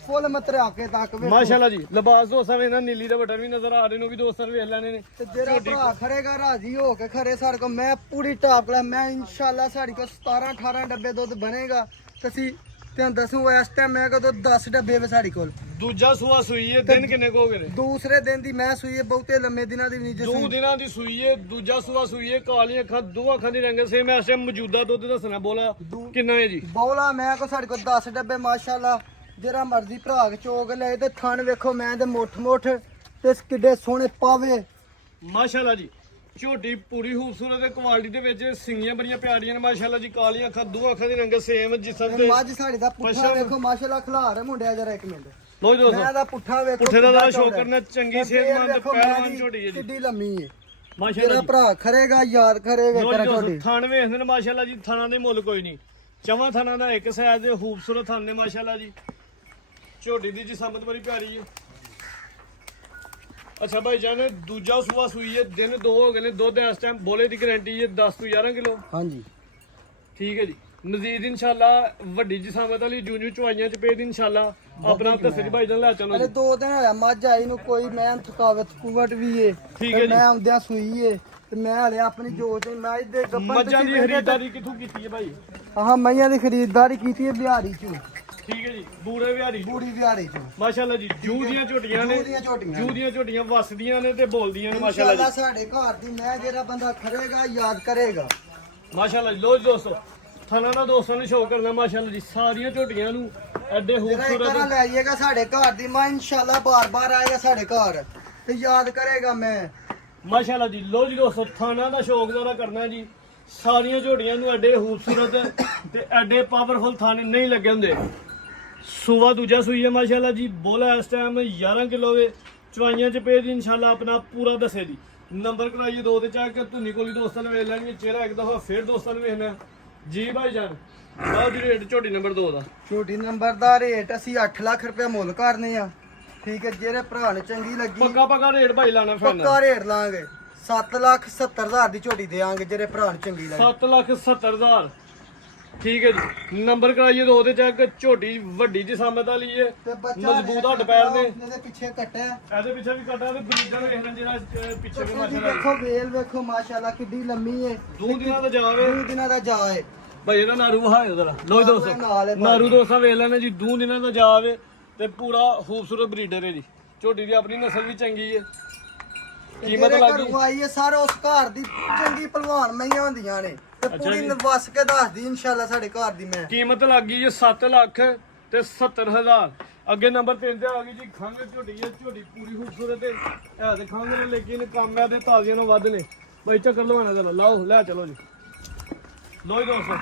ਫੁੱਲ ਮਤਰਾ ਕੇ ਤੱਕ ਵੇਖੋ ਮਾਸ਼ਾਅੱਲਾ ਜੀ ਲਿਬਾਸ ਦੋਸਤਾਂ ਵੇ ਨਾ ਨੀਲੀ ਦੇ ਬਟਨ ਵੀ ਨਜ਼ਰ ਆ ਰਹੇ ਨੇ, ਉਹ ਵੀ ਦੋਸਤਾਂ ਨੇ ਵੇਖ ਲੈਣੇ ਨੇ। ਤੇ ਜਿਹੜਾ ਭਰਾ ਖੜੇਗਾ ਰਾਜੀ ਹੋ ਕੇ ਖੜੇ ਸਾਡੇ ਕੋ ਮੈਂ ਪੂਰੀ ਟਾਪ ਕਲਾ ਮੈਂ ਇਨਸ਼ਾਅੱਲਾ ਸਾਡੀ ਕੋ 17 18 ਡੱਬੇ ਦੁੱਧ ਬਣੇਗਾ ਤੇ ਅਸੀਂ ਤੇ ਦੱਸੂ ਇਸ ਟਾਈਮ ਮੈਂ ਕਦੋਂ 10 ਡੱਬੇ ਵੇ ਸਾਡੀ ਕੋਲ। ਦੂਜਾ ਸੂਆ ਸੂਈ ਹੈ, ਦਿਨ ਕਿੰਨੇ ਕੋ ਹੋ ਗਏ ਨੇ? ਦੂਸਰੇ ਦਿਨ ਦੀ ਮੈਂ ਸੂਈ ਹੈ, ਬਹੁਤੇ ਲੰਮੇ ਦਿਨਾਂ ਦੀ ਵੀ ਨਹੀਂ ਜੇ 2 ਦਿਨਾਂ ਦੀ ਸੂਈ ਹੈ, ਦੂਜਾ ਸੂਆ ਸੂਈ ਹੈ, ਕਾਲੀਆਂ ਅੱਖਾਂ, ਦੋ ਅੱਖਾਂ ਦੀ ਰੰਗ ਸੇਮ। ਇਸ ਟਾਈਮ ਮੌਜੂਦਾ ਦੁੱਧ ਦੱਸਣਾ ਬੋਲਾ ਕਿੰਨਾ ਹੈ ਜੀ? ਬੌਲਾ ਮੈਂ ਕੋ ਸਾਡੇ ਕੋਲ 10 ਡੱਬੇ ਮਾਸ਼ਾਅੱਲਾ ਜਿਹੜਾ ਮਰਜ਼ੀ ਭਰਾ ਕੇ ਚੋਗ ਲੈ ਤੇ ਥਣ ਵੇਖੋ ਮੈਂ ਤੇ ਮੁੱਠ ਤੇ ਕਿੱਡੇ ਸੋਹਣੇ ਪਾਵੇ ਮਾਸ਼ਾਅੱਲਾ ਜੀ। ਝੋਟੀ ਪੂਰੀ ਖੂਬਸੂਰਤ ਹੈ, ਕੁਆਲਿਟੀ ਦੇ ਵਿੱਚ ਸਿੰਗੀਆਂ ਬੜੀਆਂ ਪਿਆਰੀਆਂ ਨੇ ਮਾਸ਼ਾਅੱਲਾ ਜੀ। ਕਾਲੀਆਂ ਅੱਖਾਂ, ਦੋ ਅੱਖਾਂ ਦੀ ਰੰਗ ਸੇਮ ਜਿਸਮ ਤੇ ਮੱਝ ਸਾਡੀ ਦਾ ਪੁੱਠਾ ਵੇਖੋ ਮਾਸ਼ਾਅੱਲਾ ਖਿਲਾਰ ਮੁੰਡਿਆ ਜਰਾ ਇੱਕ ਮਿੰਟ ਲੋ ਜੀ ਦੋਸਤੋ, ਮੈਂ ਦਾ ਪੁੱਠਾ ਵੇਖੋ ਪੁੱਠੇ ਦਾ ਕਿੱਡਾ ਸ਼ੋਅ ਚੌੜਾ ਕਰਨਾ, ਚੰਗੀ ਤੇ ਸਿਹਤਮੰਦ ਵੇਖੋ ਪਹਿਲਵਾਨ ਮੈਂ ਦੀ ਝੋਟੀ ਹੈ ਜੀ ਕਿੱਡੀ ਲੰਮੀ ਹੈ। ਮਾਸ਼ਾਅੱਲਾ ਜਿਹੜਾ ਜੀ। ਭਰਾ ਖੜੇਗਾ ਯਾਦ ਕਰੇ ਲੋ ਵੇਖਣਾ ਜੀ ਦੋਸਤੋ, ਝੋਟੀ ਥਣ ਵੇਖਦੇ ਨੇ ਮਾਸ਼ਾਅੱਲਾ ਜੀ। ਥਣਾਂ ਦੇ ਮੁੱਲ ਕੋਈ ਨਹੀਂ, ਚਵਾਂ ਥਣਾਂ ਦਾ ਇੱਕ ਸਾਈਜ਼ ਦੇ ਖੂਬਸੂਰਤ ਥਣ ਨੇ ਮਾਸ਼ਾਅੱਲਾ ਜੀ। ਝੋਟੀ ਦੀ ਜਿਸਮਤ ਬੜੀ ਪਿਆਰੀ ਹੈ। ਅੱਛਾ ਭਾਈ ਜਾਨ, ਦੂਜਾ ਸੂਆ ਸੂਈ ਹੈ, ਦਿਨ 2 ਹੋ ਗਏ ਨੇ। ਦੁੱਧ ਇਸ ਟਾਈਮ ਬੋਲੇ ਦੀ ਗਾਰੰਟੀ ਹੈ 10 ਤੋਂ 11 ਕਿਲੋ। ਹਾਂਜੀ ਠੀਕ ਹੈ ਜੀ। ਮਜ਼ੀਦ ਇਨਸ਼ਾਅੱਲਾ ਵੱਡੀ ਜਿਸਾਮਤ ਵਾਲੀ ਜੂਨੂ ਚਵਾਈਆਂ ਚ ਪੇਦ ਇਨਸ਼ਾਅੱਲਾ ਆਪਣਾ ਤਸਰੀ ਭਾਈ ਜਾਨ ਲੈ ਚਲੋ ਅਰੇ ਜੀ। 2 ਦਿਨ ਹੋਇਆ ਮੱਝ ਆਈ ਨੂੰ ਕੋਈ ਮੈਂ ਥਕਾਵਟ ਕੁਵਟ ਵੀ ਏ ਠੀਕ ਹੈ ਤੇ ਜੀ। ਮੈਂ ਆਉਂਦਿਆਂ ਸੂਈ ਏ ਤੇ ਮੈਂ ਹਲੇ ਆਪਣੀ ਜੋਤ ਮੱਝ ਦੇ ਗੱਬਨ ਮੱਝਾਂ ਦੀ ਖਰੀਦਦਾਰੀ ਕਿੱਥੋਂ ਕੀਤੀ ਹੈ ਭਾਈ? ਹਾਂ ਮਈਆਂ ਦੀ ਖਰੀਦਦਾਰੀ ਕੀਤੀ ਹੈ ਬਿਹਾਰੀ ਚੋਂ। ਠੀਕ ਹੈ ਜੀ। ਬੂਰੇ ਵਿਹਾਰੀ ਬੂੜੀ ਬਿਹਾਰੀ ਚੋਂ ਮਾਸ਼ਾਅੱਲਾ ਜੀ। ਜੂ ਦੀਆਂ ਝੋਟੀਆਂ ਨੇ, ਜੂ ਦੀਆਂ ਝੋਟੀਆਂ ਜੂ ਦੀਆਂ ਝੋਟੀਆਂ ਵਸਦੀਆਂ ਨੇ ਤੇ ਬੋਲਦੀਆਂ ਨੇ ਮਾਸ਼ਾਅੱਲਾ ਮਾਸ਼ਾਅੱਲਾ ਜੀ। ਸਾਡੇ ਘਰ ਦੀ ਮੈਂ ਜਿਹੜਾ ਬੰਦਾ ਖੜੇਗਾ ਯਾਦ ਕਰੇਗਾ। ਮਾਸ਼ਾਅੱਲਾ ਜੀ। ਲੋ ਜੀ ਦੋਸਤੋ, ਥਣਾ ਦਾ ਦੋਸਤਾਂ ਨੂੰ ਸ਼ੋਅ ਕਰਨਾ ਮਾਸ਼ਾਅੱਲਾ ਜੀ। ਸਾਰੀਆਂ ਝੋਟੀਆਂ ਨੂੰ ਐਡੇ ਜਿਹੜਾ ਇੱਕ ਵਾਰ ਖੂਬਸੂਰਤ ਲੈ ਜਾਏਗਾ ਸਾਡੇ ਘਰ ਦੀ ਮਾਂ ਇਨਸ਼ਾਅੱਲਾ ਬਾਰ-ਬਾਰ ਆਏਗਾ ਸਾਡੇ ਘਰ ਤੇ ਯਾਦ ਕਰੇਗਾ ਮੈਂ। ਮਾਸ਼ਾਅੱਲਾ ਜੀ। ਲੋ ਜੀ ਦੋਸਤੋ, ਥਾਣਾ ਦਾ ਸ਼ੌਕ ਜ਼ਰਾ ਕਰਨਾ ਜੀ। ਸਾਰੀਆਂ ਝੋਟੀਆਂ ਨੂੰ ਐਡੇ ਖੂਬਸੂਰਤ ਤੇ ਐਡੇ ਪਾਵਰਫੁਲ ਥਾਣੇ ਨਹੀਂ ਲੱਗੇ ਹੁੰਦੇ। ਸੂਆ ਦੂਜਾ ਸੂਈ ਹੈ ਮਾਸ਼ਾਅੱਲਾ ਜੀ। ਬੋਲਾ ਇਸ ਟਾਈਮ 11 ਕਿਲੋ ਵੇ, ਚਵਾਈਆਂ ਚ ਪੇ ਦੀ ਇਨਸ਼ਾਅੱਲਾ ਆਪਣਾ ਪੂਰਾ ਦੱਸੇ ਦੀ। ਨੰਬਰ ਕਰਾਈਏ 2 ਤੇ ਚਾਹ ਕੇ ਧੁੰਨੀ ਕੋਲੀ ਦੋਸਤਾਂ ਨੇ ਵੇਖ ਲੈਣੀ। ਚਿਹਰਾ ਇੱਕ ਦਫਾ ਫੇਰ ਦੋਸਤਾਂ ਨੇ ਵੇਖਣਾ ਜੀ ਭਾਈ ਜਾਨ। ਆਹ ਜੀ ਰੇਟ ਝੋਟੀ ਨੰਬਰ 2 ਦਾ। ਛੋਟੀ ਨੰਬਰ ਦਾ ਰੇਟ ਅਸੀਂ 8 ਲੱਖ ਰੁਪਏ ਮੁੱਲ ਕਰਨੇ ਆ। ਠੀਕ ਹੈ, ਜਿਹੜੇ ਭਰਾ ਨੂੰ ਚੰਗੀ ਲੱਗੀ ਪੱਕਾ ਰੇਟ ਭਾਈ ਲਾਣਾ ਫੈਨ। ਪੱਕਾ ਰੇਟ ਲਾਂਗੇ। 7,70,000 ਦੀ ਝੋਟੀ ਦੇਾਂਗੇ ਜਿਹੜੇ ਭਰਾ ਨੂੰ ਚੰਗੀ ਲੱਗੀ। 7,70,000 ਠੀਕ ਹੈ ਜੀ। ਨੰਬਰ ਕਰਾਈਏ 2 ਤੇ ਚੈੱਕ। ਝੋਟੀ ਵੱਡੀ ਜਿਸਾਮਤ ਵਾਲੀ ਹੈ, ਤੇ ਬੱਚਾ ਮਜ਼ਬੂਤ ਹੱਡ ਪੈਰ ਨੇ। ਇਹਦੇ ਪਿੱਛੇ ਕੱਟਿਆ ਇਹਦੇ ਪਿੱਛੇ ਵੀ ਕੱਟਾ ਤੇ ਬਰੀਡਾਂ ਨੂੰ ਵੇਖਣ ਜਿਹੜਾ ਪਿੱਛੇ ਵੀ ਤੁਸੀਂ ਮਾਸ਼ਾਅੱਲਾ ਵੇਖੋ ਵੇਲ ਵੇਖੋ ਮਾਸ਼ਾਅੱਲਾ ਕਿੱਡੀ ਲੰਮੀ ਏ। 2 ਦਿਨਾਂ ਦਾ ਜਾਵੇ 2 ਦਿਨਾਂ ਦਾ ਜਾ ਏ। ਭਾਈ ਇਹਦਾ ਨਾਰੂ ਵਹਾਇਓ ਜ਼ਰਾ। ਲੋ ਜੀ ਨਾਲ ਦੋਸਤੋ, ਹੈ ਭਾਈ। ਨਾਰੂ ਦੋਸਤਾਂ ਵੇਖ ਲੈਣਾ ਜੀ। 2 ਦਿਨਾਂ ਦਾ ਜਾਵੇ ਤੇ ਪੂਰਾ ਖੂਬਸੂਰਤ ਬਰੀਡਰ ਹੈ ਜੀ। ਝੋਟੀ ਦੀ ਆਪਣੀ ਨਸਲ ਵੀ ਚੰਗੀ ਹੈ। ਕੀਮਤ ਜਿਹੜੇ ਲੱਗੀ ਘਰੋਂ ਆਈ ਏ ਸਾਰੇ ਉਸ ਘਰ ਦੀ ਚੰਗੀ ਪਹਿਲਵਾਨ ਮਈਆਂ ਹੁੰਦੀਆਂ ਨੇ ਤੇ ਪੂਰੀ ਜੀ। ਵਸ ਕੇ ਦੱਸਦੀ ਇਨਸ਼ਾਅੱਲਾ ਸਾਡੇ ਘਰ ਦੀ ਮੈਂ। ਕੀਮਤ ਲੱਗੀ ਹੈ 7 ਲੱਖ ਤੇ 70,000। ਅੱਗੇ ਨੰਬਰ 3 ਤੇ ਆ ਗਈ ਜੀ ਖੰਗ ਝੋਟੀ ਹੈ। ਝੋਟੀ ਪੂਰੀ ਖੂਬਸੂਰਤ ਹੈ। ਇਹ ਤੇ ਖੰਗ ਨੇ ਲੇਕਿਨ ਕੰਮ ਹੈ ਤੇ ਤਾਜ਼ੀਆਂ ਨੂੰ ਵੱਧ ਨੇ। ਬਾਈ ਚੱਕਰ ਲਵਾਣਾ ਚਲੋ ਲਾਓ ਲੈ ਚਲੋ ਜੀ। ਲੋ ਜੀ ਦੋਸਤੋ,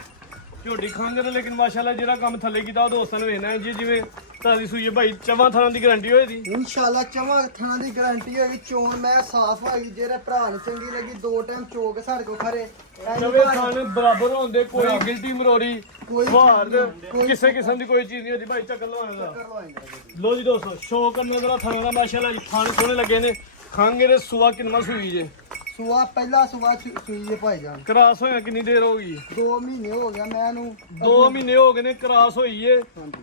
ਝੋਟੀ ਖੰਗ ਨੇ ਲੇਕਿਨ ਮਾਸ਼ਾਅੱਲਾ ਜਿਹੜਾ ਕੰਮ ਥੱਲੇ ਕੀਤਾ ਉਹ ਦੋਸਤਾਂ ਨੂੰ ਵੇਖਣਾ ਜੀ। ਜਿਵੇਂ ਤਾਜ਼ੀ ਸੂਈ ਹੈ ਭਾਈ, ਚਵਾਂ ਥਾਂ ਦੀ ਗਾਰੰਟੀ ਹੋਈ ਦੀ। ਇਨਸ਼ਾਅੱਲਾ ਚਵਾਂ ਥਾਂ ਦੀ ਗਾਰੰਟੀ ਹੋਏਗੀ। ਚੋਣ ਮੈਂ ਸਾਫ਼ ਹੋਈ ਜਿਹੜੇ ਭਰਾ ਨੂੰ ਚੰਗੀ ਲੱਗੀ 2 ਟਾਈਮ ਚੋਕ ਸਾਡੇ ਕੋ ਖਰੇ ਚਵੇ ਥਾਂ ਬਰਾਬਰ ਹੁੰਦੇ, ਕੋਈ ਗਿਲਟੀ ਮਰੋੜੀ ਕੋਈ ਬਾਹਰ ਕਿਸੇ ਕਿਸਮ ਦੀ ਕੋਈ ਚੀਜ਼ ਨਹੀਂ ਹੁੰਦੀ ਭਾਈ। ਚੱਕਰ ਲਵਾਣਾ ਦਾ। ਲੋ ਜੀ ਦੋਸਤੋ, ਸ਼ੋਅ ਕਰਨਾ ਜਰਾ ਥਾਂ ਦਾ ਮਾਸ਼ਾਅੱਲਾ ਜੀ। ਥਾਂ ਸੋਹਣੇ ਲੱਗੇ ਨੇ। ਖੰਗ ਇਹਦੇ ਸੂਆ ਕਿੰਨਾ ਸੂਈ ਜੇ? ਸੂਆ ਪਹਿਲਾ ਸੂਆ ਸੂਈ ਹੈ ਭਾਈ ਜਾਨ। ਕਰਾਸ ਹੋਇਆ ਕਿੰਨੀ ਦੇਰ ਹੋ ਗਈ? 2 ਮਹੀਨੇ ਹੋ ਗਿਆ ਮੈਂ ਇਹਨੂੰ 2 ਮਹੀਨੇ ਹੋ ਗਏ ਨੇ ਕਰਾਸ ਹੋਈ ਏ,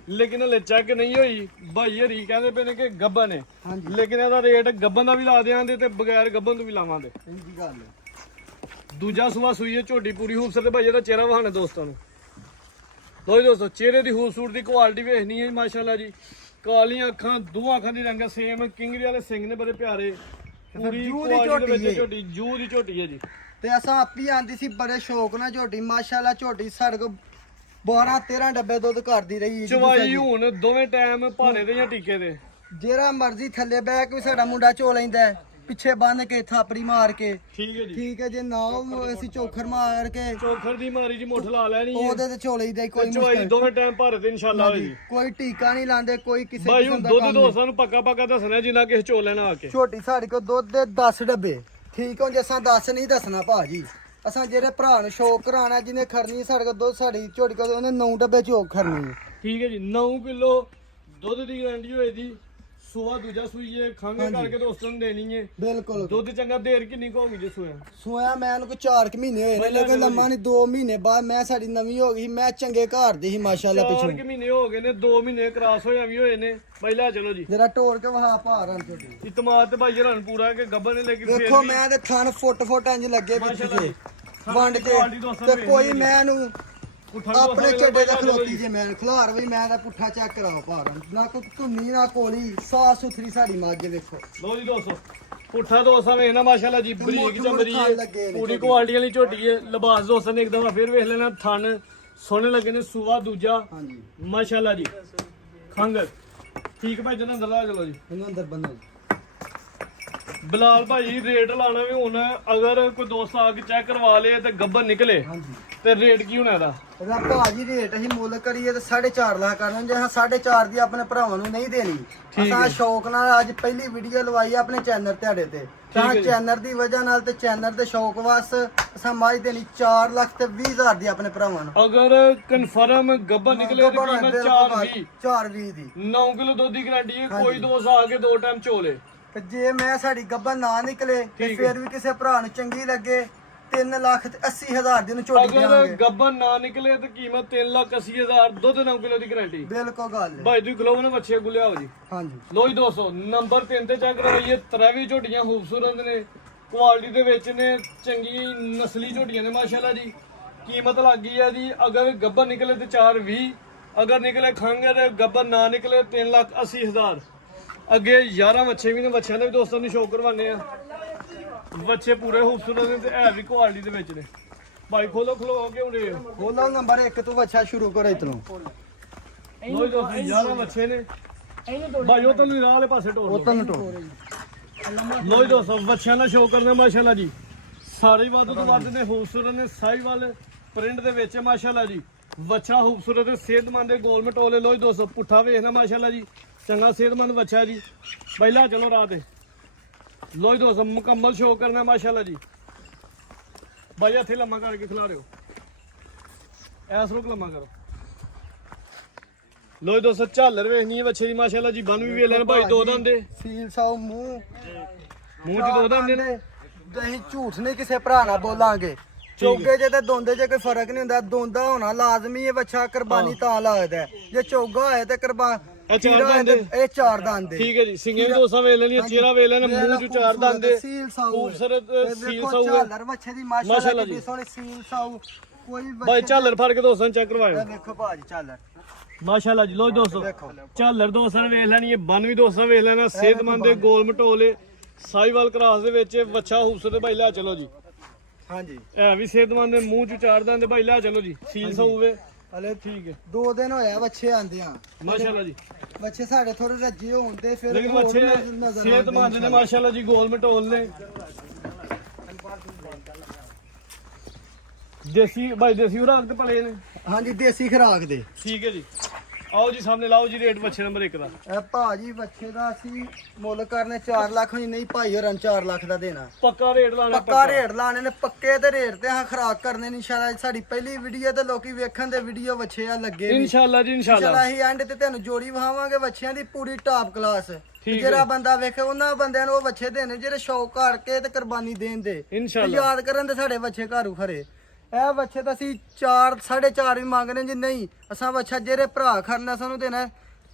ਲੇਕਿਨ ਹਲੇ ਚੈੱਕ ਨਹੀਂ ਹੋਈ। ਭਾਈ ਹਰੀ ਕਹਿੰਦੇ ਪਏ ਨੇ ਕਿ ਗੱਬਨ ਨੇ, ਹਾਂਜੀ ਲੇਕਿਨ ਇਹਦਾ ਰੇਟ ਗੱਬਨ ਦਾ ਵੀ ਲਾ ਦਿਆਂਗੇ ਤੇ ਬਗੈਰ ਗੱਬਨ ਤੋਂ ਵੀ ਲਾਵਾਂਗੇ। ਇੰਜੀ ਗੱਲ ਹੈ। ਦੂਜਾ ਸੂਆ ਸੂਈ ਏ, ਝੋਟੀ ਪੂਰੀ ਖੂਬਸੂਰਤ। ਭਾਈ ਇਹਦਾ ਚਿਹਰਾ ਵਹਾਣਾ ਦੋਸਤਾਂ ਨੂੰ। ਲੋ ਜੀ ਦੋਸਤੋ, ਚਿਹਰੇ ਦੀ ਖੂਬਸੂਰਤੀ ਕੁਆਲਿਟੀ ਵੇਖਣੀ ਹੈ ਮਾਸ਼ਾਅੱਲਾ ਜੀ। ਕਾਲੀਆਂ ਅੱਖਾਂ, ਦੋ ਅੱਖਾਂ ਦੀ ਰੰਗ ਸੇਮ, ਕਿੰਗਰੀ ਵਾਲੇ ਸਿੰਘ ਨੇ ਬੜੇ ਪਿਆਰੇ। ਪੂਰੀ ਜੂ ਦੀ ਕੁਆਲਿਟੀ ਦੇ ਝੋਟੀ ਵਿੱਚ ਏ। ਝੋਟੀ ਜੂ ਦੀ ਝੋਟੀ ਹੈ ਜੀ। ਤੇ ਅਸਾਂ ਆਪੀ ਆਂਦੀ ਸੀ ਬੜੇ ਸ਼ੌਕ ਨਾਲ ਝੋਟੀ ਮਾਸ਼ਾਅੱਲਾ। ਝੋਟੀ ਸਾਡੇ ਕੋ 12-13 ਡੱਬੇ ਦੁੱਧ ਕਰਦੀ ਰਹੀ। ਚਵਾਈ ਹੁਣ ਦੋਵੇਂ ਟਾਈਮ ਭਾਰੇ ਦੇ ਜਾਂ ਟੀਕੇ ਦੇ। ਜਿਹੜਾ ਮਰਜ਼ੀ ਥੱਲੇ ਬਹਿ ਕੇ ਵੀ ਸਾਡਾ ਮੁੰਡਾ ਚੋ ਲੈਂਦਾ ਹੈ, ਪਿੱਛੇ ਬੰਨ ਕੇ ਥਾਪੜੀ ਮਾਰ ਕੇ। ਠੀਕ ਹੈ ਜੀ। ਠੀਕ ਹੈ, ਜੇ ਨਾ ਉਹ ਅਸੀਂ ਚੋਖਰ ਮਾਰ ਕੇ ਚੋਖਰ ਦੀ ਮਾਰੀ ਜੀ ਮੁੱਠ ਲਾ ਲੈਣੀ ਹੈ। ਉਹਦੇ ਤੇ ਚੋ ਲਈਦਾ ਕੋਈ ਚਵਾਈ ਮੁਸ਼ਕਲ ਦੋਵੇਂ ਟਾਈਮ ਭਾਰੇ ਤੇ ਇਨਸ਼ਾਅੱਲਾ ਹੋਏਗੀ। ਕੋਈ ਟੀਕਾ ਨਹੀਂ ਲਾਉਂਦੇ ਕੋਈ ਕਿਸੇ ਭਾਈ ਕਿਸਮ ਹੁਣ ਦਾ ਦੁੱਧ ਕੰਮ ਦੋਸਤਾਂ ਨੂੰ ਪੱਕਾ ਦੱਸਣਾ ਜਿੰਨਾ ਕਿਸੇ ਚੋ ਲੈਣਾ ਆ ਕੇ। ਝੋਟੀ ਸਾਡੇ ਕੋਲ ਦੁੱਧ ਦੇ 10 ਡੱਬੇ। ਠੀਕ ਹੋ ਜੇ ਅਸਾਂ 10 ਨਹੀਂ ਦੱਸਣਾ ਭਾਜੀ। ਅਸਾਂ ਜਿਹੜੇ ਭਰਾ ਨੂੰ ਸ਼ੌਕ ਕਰਾਣਾ ਜਿਹਨੇ ਖੜਨੀ ਸਾਡੇ ਕੋਲ ਦੁੱਧ ਸਾਡੀ ਝੋਟੀ ਕੋਲ ਉਹਨੇ 9 ਡੱਬੇ ਚੋਕ ਖੜਨੀ ਹੈ। ਠੀਕ ਹੈ ਜੀ। 9 ਕਿਲੋ ਦੁੱਧ ਦੀ ਗਾਰੰਟੀ ਹੋਏ ਦੀ। ਸੂਆ ਦੂਜਾ ਸੂਈਏ ਖਾਂਗੇ ਕਰਕੇ ਦੋਸਤਾਂ ਨੂੰ ਦੇਣੀ ਏ। ਬਿਲਕੁਲ ਦੁੱਧ ਚੰਗਾ ਦੇਰ ਕਿੰਨੀ ਕੁ ਹੋਗੀ ਜੇ ਸੋਇਆ? ਸੋਇਆ ਮੈਂ ਨੂੰ ਕੋਈ 4 ਮਹੀਨੇ ਹੋਏ ਨੇ, ਲੇਕਿਨ ਲੰਮਾ ਨਹੀਂ 2 ਮਹੀਨੇ ਬਾਅਦ ਮੈਂ ਸਾਡੀ ਨਵੀਂ ਹੋ ਗਈ। ਮੈਂ ਚੰਗੇ ਘਰ ਦੀ ਸੀ ਮਾਸ਼ਾਅੱਲਾ 4 ਪਿੱਛੋਂ। ਕਿ ਮਹੀਨੇ ਹੋ ਗਏ ਨੇ, 2 ਮਹੀਨੇ ਕ੍ਰਾਸ ਹੋਇਆ ਵੀ ਹੋਏ ਨੇ। ਪਹਿਲਾਂ ਚਲੋ ਜੀ ਜਰਾ ਟੋਰ ਕੇ ਵਹਾ ਭਾਰ ਆਂ ਤੁਹਾਡੀ। ਇਤਮਾਦ ਤੇ ਭਾਈ ਜਰਾਂ ਪੂਰਾ ਕਿ ਗੱਬਰ ਨੇ ਲੇਕਿਨ ਫੇਰ ਵੇਖੋ ਵੀ ਮੈਂ ਤੇ ਥਣ ਫੁੱਟ ਇੰਜ ਲੱਗੇ ਵਿੱਚ ਮਾਸ਼ਾਅੱਲਾ ਜੇ ਜੀ। ਵੰਡ ਕੇ ਕੁਆਲਿਟੀ ਦੋਸਤਾਂ ਤੇ ਵੇਖ ਕੋਈ ਲਈ। ਮੈਂ ਨੂੰ ਪੁੱਠਾ ਆਪਣੇ ਦੋਸਤਾਂ ਝੱਡੇ ਦਾ ਵੇਖ ਲਓ ਖਲੋਤੀ ਜੀ। ਜੇ ਮੈਂ ਖਲਾਰ ਵੀ ਮੈਂ ਦਾ ਪੁੱਠਾ ਚੈੱਕ ਕਰਾਓ ਭਾਰ ਨਾ ਕੋਈ ਧੁੰਨੀ ਨਾ ਕੋਲੀ ਸਾਫ ਸੁਥਰੀ ਸਾਡੀ ਮੱਝ ਵੇਖੋ। ਲੋ ਜੀ ਦੋਸਤੋ ਪੁੱਠਾ ਦੋਸਤਾਂ ਵੇਖ ਨਾ ਮਾਸ਼ਾਅੱਲਾ ਜੀ ਬਰੀਕ ਮੋਟੇ ਚਮੜੀ ਥਣ ਲੱਗੇ ਹੈ, ਨੇ ਪੂਰੀ ਝੋਟੀ। ਕੁਆਲਿਟੀ ਵਾਲੀ ਝੋਟੀ ਹੈ। ਲਿਬਾਸ ਦੋਸਤਾਂ ਨੇ ਇੱਕਦਮ ਫਿਰ ਵੇਖ ਲੈਣਾ, ਥਣ ਸੋਹਣੇ ਲੱਗੇ ਨੇ, ਸੂਆ ਦੂਜਾ ਹਾਂਜੀ ਮਾਸ਼ਾਅੱਲਾ ਜੀ। ਖੰਗਰ ਠੀਕ ਭਾਈ ਜਨਾਂ ਦਲਾ ਚਲੋ ਜੀ। ਇਹਨੂੰ ਅੰਦਰ ਬੰਨੋ। ਬਿਲਾਲ ਭਾਈ ਰੇਟ ਲਾਣਾ ਵੀ ਹੁਣ ਅਗਰ ਕੋਈ ਦੋਸਤ ਆ ਕੇ ਚੈੱਕ ਕਰਵਾ ਲੇ ਤੇ ਗੱਬਰ ਨਿਕਲੇ ਹਾਂਜੀ ਤੇ ਰੇਟ ਕੀ ਹੋਣਾ ਇਹਦਾ? ਇਹਦਾ ਭਾਜੀ ਰੇਟ ਅਸੀਂ ਮੁੱਲ ਕਰੀਏ ਤੇ 4.5 ਲੱਖ ਕਰਨਾ। ਜੇ ਹਾਂ 4.5 ਦੀ ਆਪਣੇ ਭਰਾਵਾਂ ਨੂੰ ਨਹੀਂ ਦੇਣੀ, ਅਸਾਂ ਸ਼ੌਕ ਨਾਲ ਅੱਜ ਪਹਿਲੀ ਵੀਡੀਓ ਲਵਾਈ ਆਪਣੇ ਚੈਨਲ ਤੁਹਾਡੇ ਤੇ। ਤਾਂ ਹੈ ਜੀ। ਚੈਨਲ ਦੀ ਵਜ੍ਹਾ ਨਾਲ ਤੇ ਚੈਨਲ ਦੇ ਸ਼ੌਕ ਵਾਸਤੇ ਅਸਾਂ ਮੱਝ ਦੇਣੀ 4 ਲੱਖ ਤੇ 20,000 ਦੀ ਆਪਣੇ ਭਰਾਵਾਂ ਨੂੰ। ਅਗਰ ਕਨਫਰਮ ਗੱਬਰ ਨਿਕਲੇ ਤੇ ਕੀਮਤ 420 420 ਦੀ 9 ਕਿਲੋ ਦੁੱਧ ਦੀ ਗਾਰੰਟੀ ਹੈ। ਕੋਈ ਦੋਸਤ ਆ ਕੇ 2 ਟਾਈਮ ਚੋਲੇ। ਤੇ ਜੇ ਮੈਂ ਸਾਡੀ ਗੱਬਰ ਨਾ ਨਿਕਲੇ ਤੇ ਠੀਕ ਫਿਰ ਵੀ ਕਿਸੇ ਭਰਾ ਨੂੰ ਚੰਗੀ ਲੱਗੇ 3,80,000 ਦੀ ਨੂੰ ਝੋਟੀ ਅਗਰ ਦੇਵਾਂਗੇ। ਗੱਬਰ ਨਾ ਨਿਕਲੇ ਤੇ ਕੀਮਤ 3,80,000 ਦੁੱਧ 9 ਕਿਲੋ ਦੀ ਗਾਰੰਟੀ। ਬਿਲਕੁਲ ਗੱਲ ਹੈ। ਭਾਈ ਤੁਸੀਂ ਗਲੋਬ ਨਾਲ ਬੱਚੇ ਗੁਲਿਆ ਹੋ ਜੀ। ਹਾਂਜੀ ਲੋ ਜੀ ਦੋਸਤੋ ਨੰਬਰ 3 ਤੇ ਚੈੱਕ ਕਰਵਾਈਏ। ਤਰਵੀ ਝੋਟੀਆਂ ਖੂਬਸੂਰਤ ਨੇ, ਕੁਆਲਿਟੀ ਦੇ ਵਿੱਚ ਨੇ, ਚੰਗੀ ਨਸਲੀ ਝੋਟੀਆਂ ਨੇ ਮਾਸ਼ਾਅੱਲਾ ਜੀ। ਕੀਮਤ ਲੱਗ ਗਈ ਹੈ ਜੀ ਅਗਰ ਗੱਬਰ ਨਿਕਲੇ ਤੇ 420, ਅਗਰ ਨਿਕਲੇ ਖੰਗੇ ਤੇ ਗੱਬਰ ਨਾ ਨਿਕਲੇ 3,80,000। ਅੱਗੇ 11 ਬੱਚੇ ਵੀ ਨੇ, ਬੱਚਿਆਂ ਦੇ ਵੀ ਦੋਸਤਾਂ ਨੂੰ ਸ਼ੌਕ ਕਰਵਾਉਂਦੇ ਆ। ਬੱਚੇ ਪੂਰੇ ਖੂਬਸੂਰਤ ਨੇ ਤੇ ਹੈ ਵੀ ਕੁਆਲਿਟੀ ਦੇ ਵਿੱਚ ਨੇ। ਭਾਈ ਖੋਲੋ ਖਲੋ ਕੇ ਹੁੰਦੇ ਬੋਲੋ ਨੰਬਰ 1 ਤੋਂ ਬੱਚਾ ਸ਼ੁਰੂ ਕਰੋ ਇਤਨੋਂ। ਲੋ ਜੀ ਦੋਸਤੋ 11 ਬੱਚੇ ਨੇ। ਭਾਈ ਉਹ ਤਾਂ ਰਾਹ ਵਾਲੇ ਪਾਸੇ ਟੋਰ ਉਹ ਲਓ। ਤੁਹਾਨੂੰ ਟੋਰ ਲੋ ਜੀ ਦੋਸਤੋ ਬੱਚਿਆਂ ਦਾ ਸ਼ੌਕ ਕਰਨਾ ਮਾਸ਼ਾਅੱਲਾ ਜੀ। ਸਾਰੇ ਵੱਧ ਤੋਂ ਵੱਧ ਨੇ, ਖੂਬਸੂਰਤ ਨੇ, ਸਾਈਵਾਲ ਪ੍ਰਿੰਟ ਦੇ ਵਿੱਚ ਮਾਸ਼ਾਅੱਲਾ ਜੀ। ਬੱਚਾ ਖੂਬਸੂਰਤ ਤੇ ਸਿਹਤਮੰਦ, ਗੋਲ ਮਟੋਲੇ। ਲੋ ਜੀ ਦੋਸਤੋ ਪੁੱਠਾ ਵੇਖਣਾ ਮਾਸ਼ਾਅੱਲਾ ਜੀ, ਚੰਗਾ ਸਿਹਤਮੰਦ ਬੱਚਾ ਜੀ। ਪਹਿਲਾਂ ਚਲੋ ਰਾਹ ਤੇ। ਲੋ ਜੀ ਦੋਸਤੋ ਮੁਕੰਮਲ ਸ਼ੌਕ ਕਰਨਾ ਮਾਸ਼ਾਅੱਲਾ ਜੀ। ਭਾਈ ਇੱਥੇ ਲੰਮਾ ਕਰਕੇ ਖਿਲਾ ਰਿਓ, ਐਸ ਰੋਕ ਲੰਮਾ ਕਰੋ। ਲੋ ਜੀ ਦੋਸਤੋ ਝਾਲਰ ਵੇਖਣੀ ਹੈ ਬੱਚੇ ਦੀ ਮਾਸ਼ਾਅੱਲਾ ਜੀ। ਬਨ ਵੀ ਵੇਖ ਲੈਣ ਭਾਈ, 2 ਦੰਦ ਦੇ ਸੀਲ ਸਾਉ ਮੂੰਹ ਮੂੰਹ 'ਚ 2 ਦੰਦ ਨੇ। ਅਸੀਂ ਝੂਠ ਨਹੀਂ ਕਿਸੇ ਭਰਾ ਨਾਲ ਬੋਲਾਂਗੇ। ਚੋਗੇ ਜੇ ਤੇ ਦੋਂਦੇ ਜੇ ਕੋਈ ਫਰਕ ਨਹੀਂ ਹੁੰਦਾ। ਦੋਂਦਾ ਹੋਣਾ ਲਾਜ਼ਮੀ ਹੈ। ਬੱਚਾ ਕੁਰਬਾਨੀ ਤਾਂ ਲੱਗਦਾ ਹੈ। ਜੇ ਚੋਗਾ ਹੋਏ ਤੇ ਇਹ ਚਾਰ ਦੰਦ ਦੇ। ਇਹ 4 ਦੰਦ ਦੇ। ਠੀਕ ਹੈ ਜੀ। ਸਿੰਘੇ ਵੀ ਦੋਸਾਂ ਵੇਖ ਲੈਣੀਆਂ, ਚਿਹਰਾ ਵੇਖ ਲੈਣਾ, ਮੂੰਹ 'ਚ 4 ਦੰਦ ਦੇ। ਸੀਲ ਸਾਉ ਖੂਬਸੂਰਤ ਸੀਲ ਦੇਖੋ ਸਾਊ ਹੈ। ਝਾਲਰ ਬੱਚੇ ਦੀ ਮਾਸ਼ਾਅੱਲਾ ਮਾਸ਼ਾਅੱਲਾ ਕਿੰਨੀ ਜੀ। ਸੋਹਣੀ ਸੀਲ ਸਾਉ। ਕੋਈ ਭਾਈ ਝਾਲਰ ਫੜ ਕੇ ਦੋਸਤਾਂ ਚੈੱਕ ਕਰਵਾਇਓ ਇਹ ਦੇਖੋ ਭਾਜੀ ਝਾਲਰ ਮਾਸ਼ਾਅੱਲਾ ਜੀ। ਲੋ ਜੀ ਦੋਸਤੋ ਦੇਖੋ ਝਾਲਰ ਦੋਸਤਾਂ ਨੇ ਵੇਖ ਲੈਣੀ ਹੈ, ਬਨ ਵੀ ਦੋਸਤਾਂ ਵੇਖ ਲੈਣਾ, ਸਿਹਤਮੰਦ ਦੇ, ਗੋਲ ਮਟੋਲੇ, ਸਾਈਵਾਲ ਕਰਾਸ ਦੇ ਵਿੱਚ ਬੱਚਾ ਖੂਬਸੂਰਤ। ਭਾਈ ਲਿਆ ਚਲੋ ਜੀ। ਹਾਂਜੀ ਇਹ ਵੀ ਸਿਹਤਮੰਦ ਦੇ, ਮੂੰਹ 'ਚ 4 ਦੰਦ। ਭਾਈ ਲਿਆ ਚਲੋ ਜੀ। ਸੀਲ ਸਾਊ ਵੇ ਹਲੇ ਠੀਕ ਹੈ 2 ਦਿਨ ਹੋਇਆ ਬੱਚੇ ਆਂਦੇ ਆ। ਮਾਸ਼ਾਅੱਲਾ ਜੀ। ਬੱਚੇ ਸਾਡੇ ਥੋੜੇ ਰੱਜੇ ਹੁੰਦੇ ਫਿਰ ਲੇਕਿਨ ਹੋਰ ਬੱਚੇ ਨਜ਼ਰ ਸਿਹਤਮੰਦ ਨੇ ਮਾਸ਼ਾਅੱਲਾ ਜੀ, ਗੋਲ ਮਟੋਲ ਨੇ। ਦੇਸੀ ਭਾਈ ਦੇਸੀ ਉਰਾਗ ਤੇ ਪਲੇ ਨੇ। ਹਾਂਜੀ ਦੇਸੀ ਖਰਾਕ ਦੇ। ਠੀਕ ਹੈ ਜੀ। ਆਓ ਜੀ ਸਾਹਮਣੇ ਲਾਓ ਜੀ ਰੇਟ ਬੱਚੇ ਨੰਬਰ 1 ਦਾ। ਇਹ ਭਾਜੀ ਬੱਚੇ ਦਾ ਅਸੀਂ ਮੁੱਲ ਕਰਨੇ 4 ਲੱਖ ਹੋਈ ਨਹੀਂ ਭਾਈ ਹੋਰਾਂ 4 ਲੱਖ ਦਾ ਦੇਣਾ। ਪੱਕਾ ਰੇਟ ਲਾਣਾ। ਪੱਕਾ ਰੇਟ ਲਾਣੇ ਨੇ, ਪੱਕੇ ਤੇ ਰੇਟ ਤੇ ਹਾਂ ਖਰਾਕ ਕਰਨੇ ਨੇ ਇਨਸ਼ਾਅੱਲਾ। ਸਾਡੀ ਪਹਿਲੀ ਵੀਡੀਓ ਤੇ ਲੋਕੀ ਵੇਖਣ ਦੇ ਵੀਡੀਓ ਬੱਚੇ ਆ ਲੱਗੇ ਵੀ। ਇਨਸ਼ਾਅੱਲਾ ਜੀ ਇਨਸ਼ਾਅੱਲਾ। ਇਨਸ਼ਾਅੱਲਾ ਅਸੀਂ ਐਂਡ ਤੇ ਤੁਹਾਨੂੰ ਜੋੜੀ ਵਹਾਵਾਂਗੇ ਬੱਚਿਆਂ ਦੀ ਪੂਰੀ ਟਾਪ ਕਲਾਸ। ਠੀਕ ਜਿਹੜਾ ਬੰਦਾ ਵੇਖੇ ਉਹਨਾਂ ਬੰਦਿਆਂ ਨੂੰ ਉਹ ਬੱਚੇ ਦੇਣੇ ਜਿਹੜੇ ਸ਼ੌਕ ਕਰਕੇ ਤੇ ਕੁਰਬਾਨੀ ਦੇਣ ਦੇ, ਤੇ ਇਨਸ਼ਾਅੱਲਾ। ਯਾਦ ਕਰਨ ਦੇ ਸਾਡੇ ਬੱਚੇ ਘਰੂ ਖਰੇ। ਇਹ ਬੱਚੇ ਤਾਂ ਅਸੀਂ 4 4.5 ਵੀ ਮੰਗਨੇ ਜੀ ਨਹੀਂ। ਅਸਾਂ ਬੱਚਾ ਜਿਹੜੇ ਭਰਾ ਖਰਨਾ ਸਾਨੂੰ ਦੇਣਾ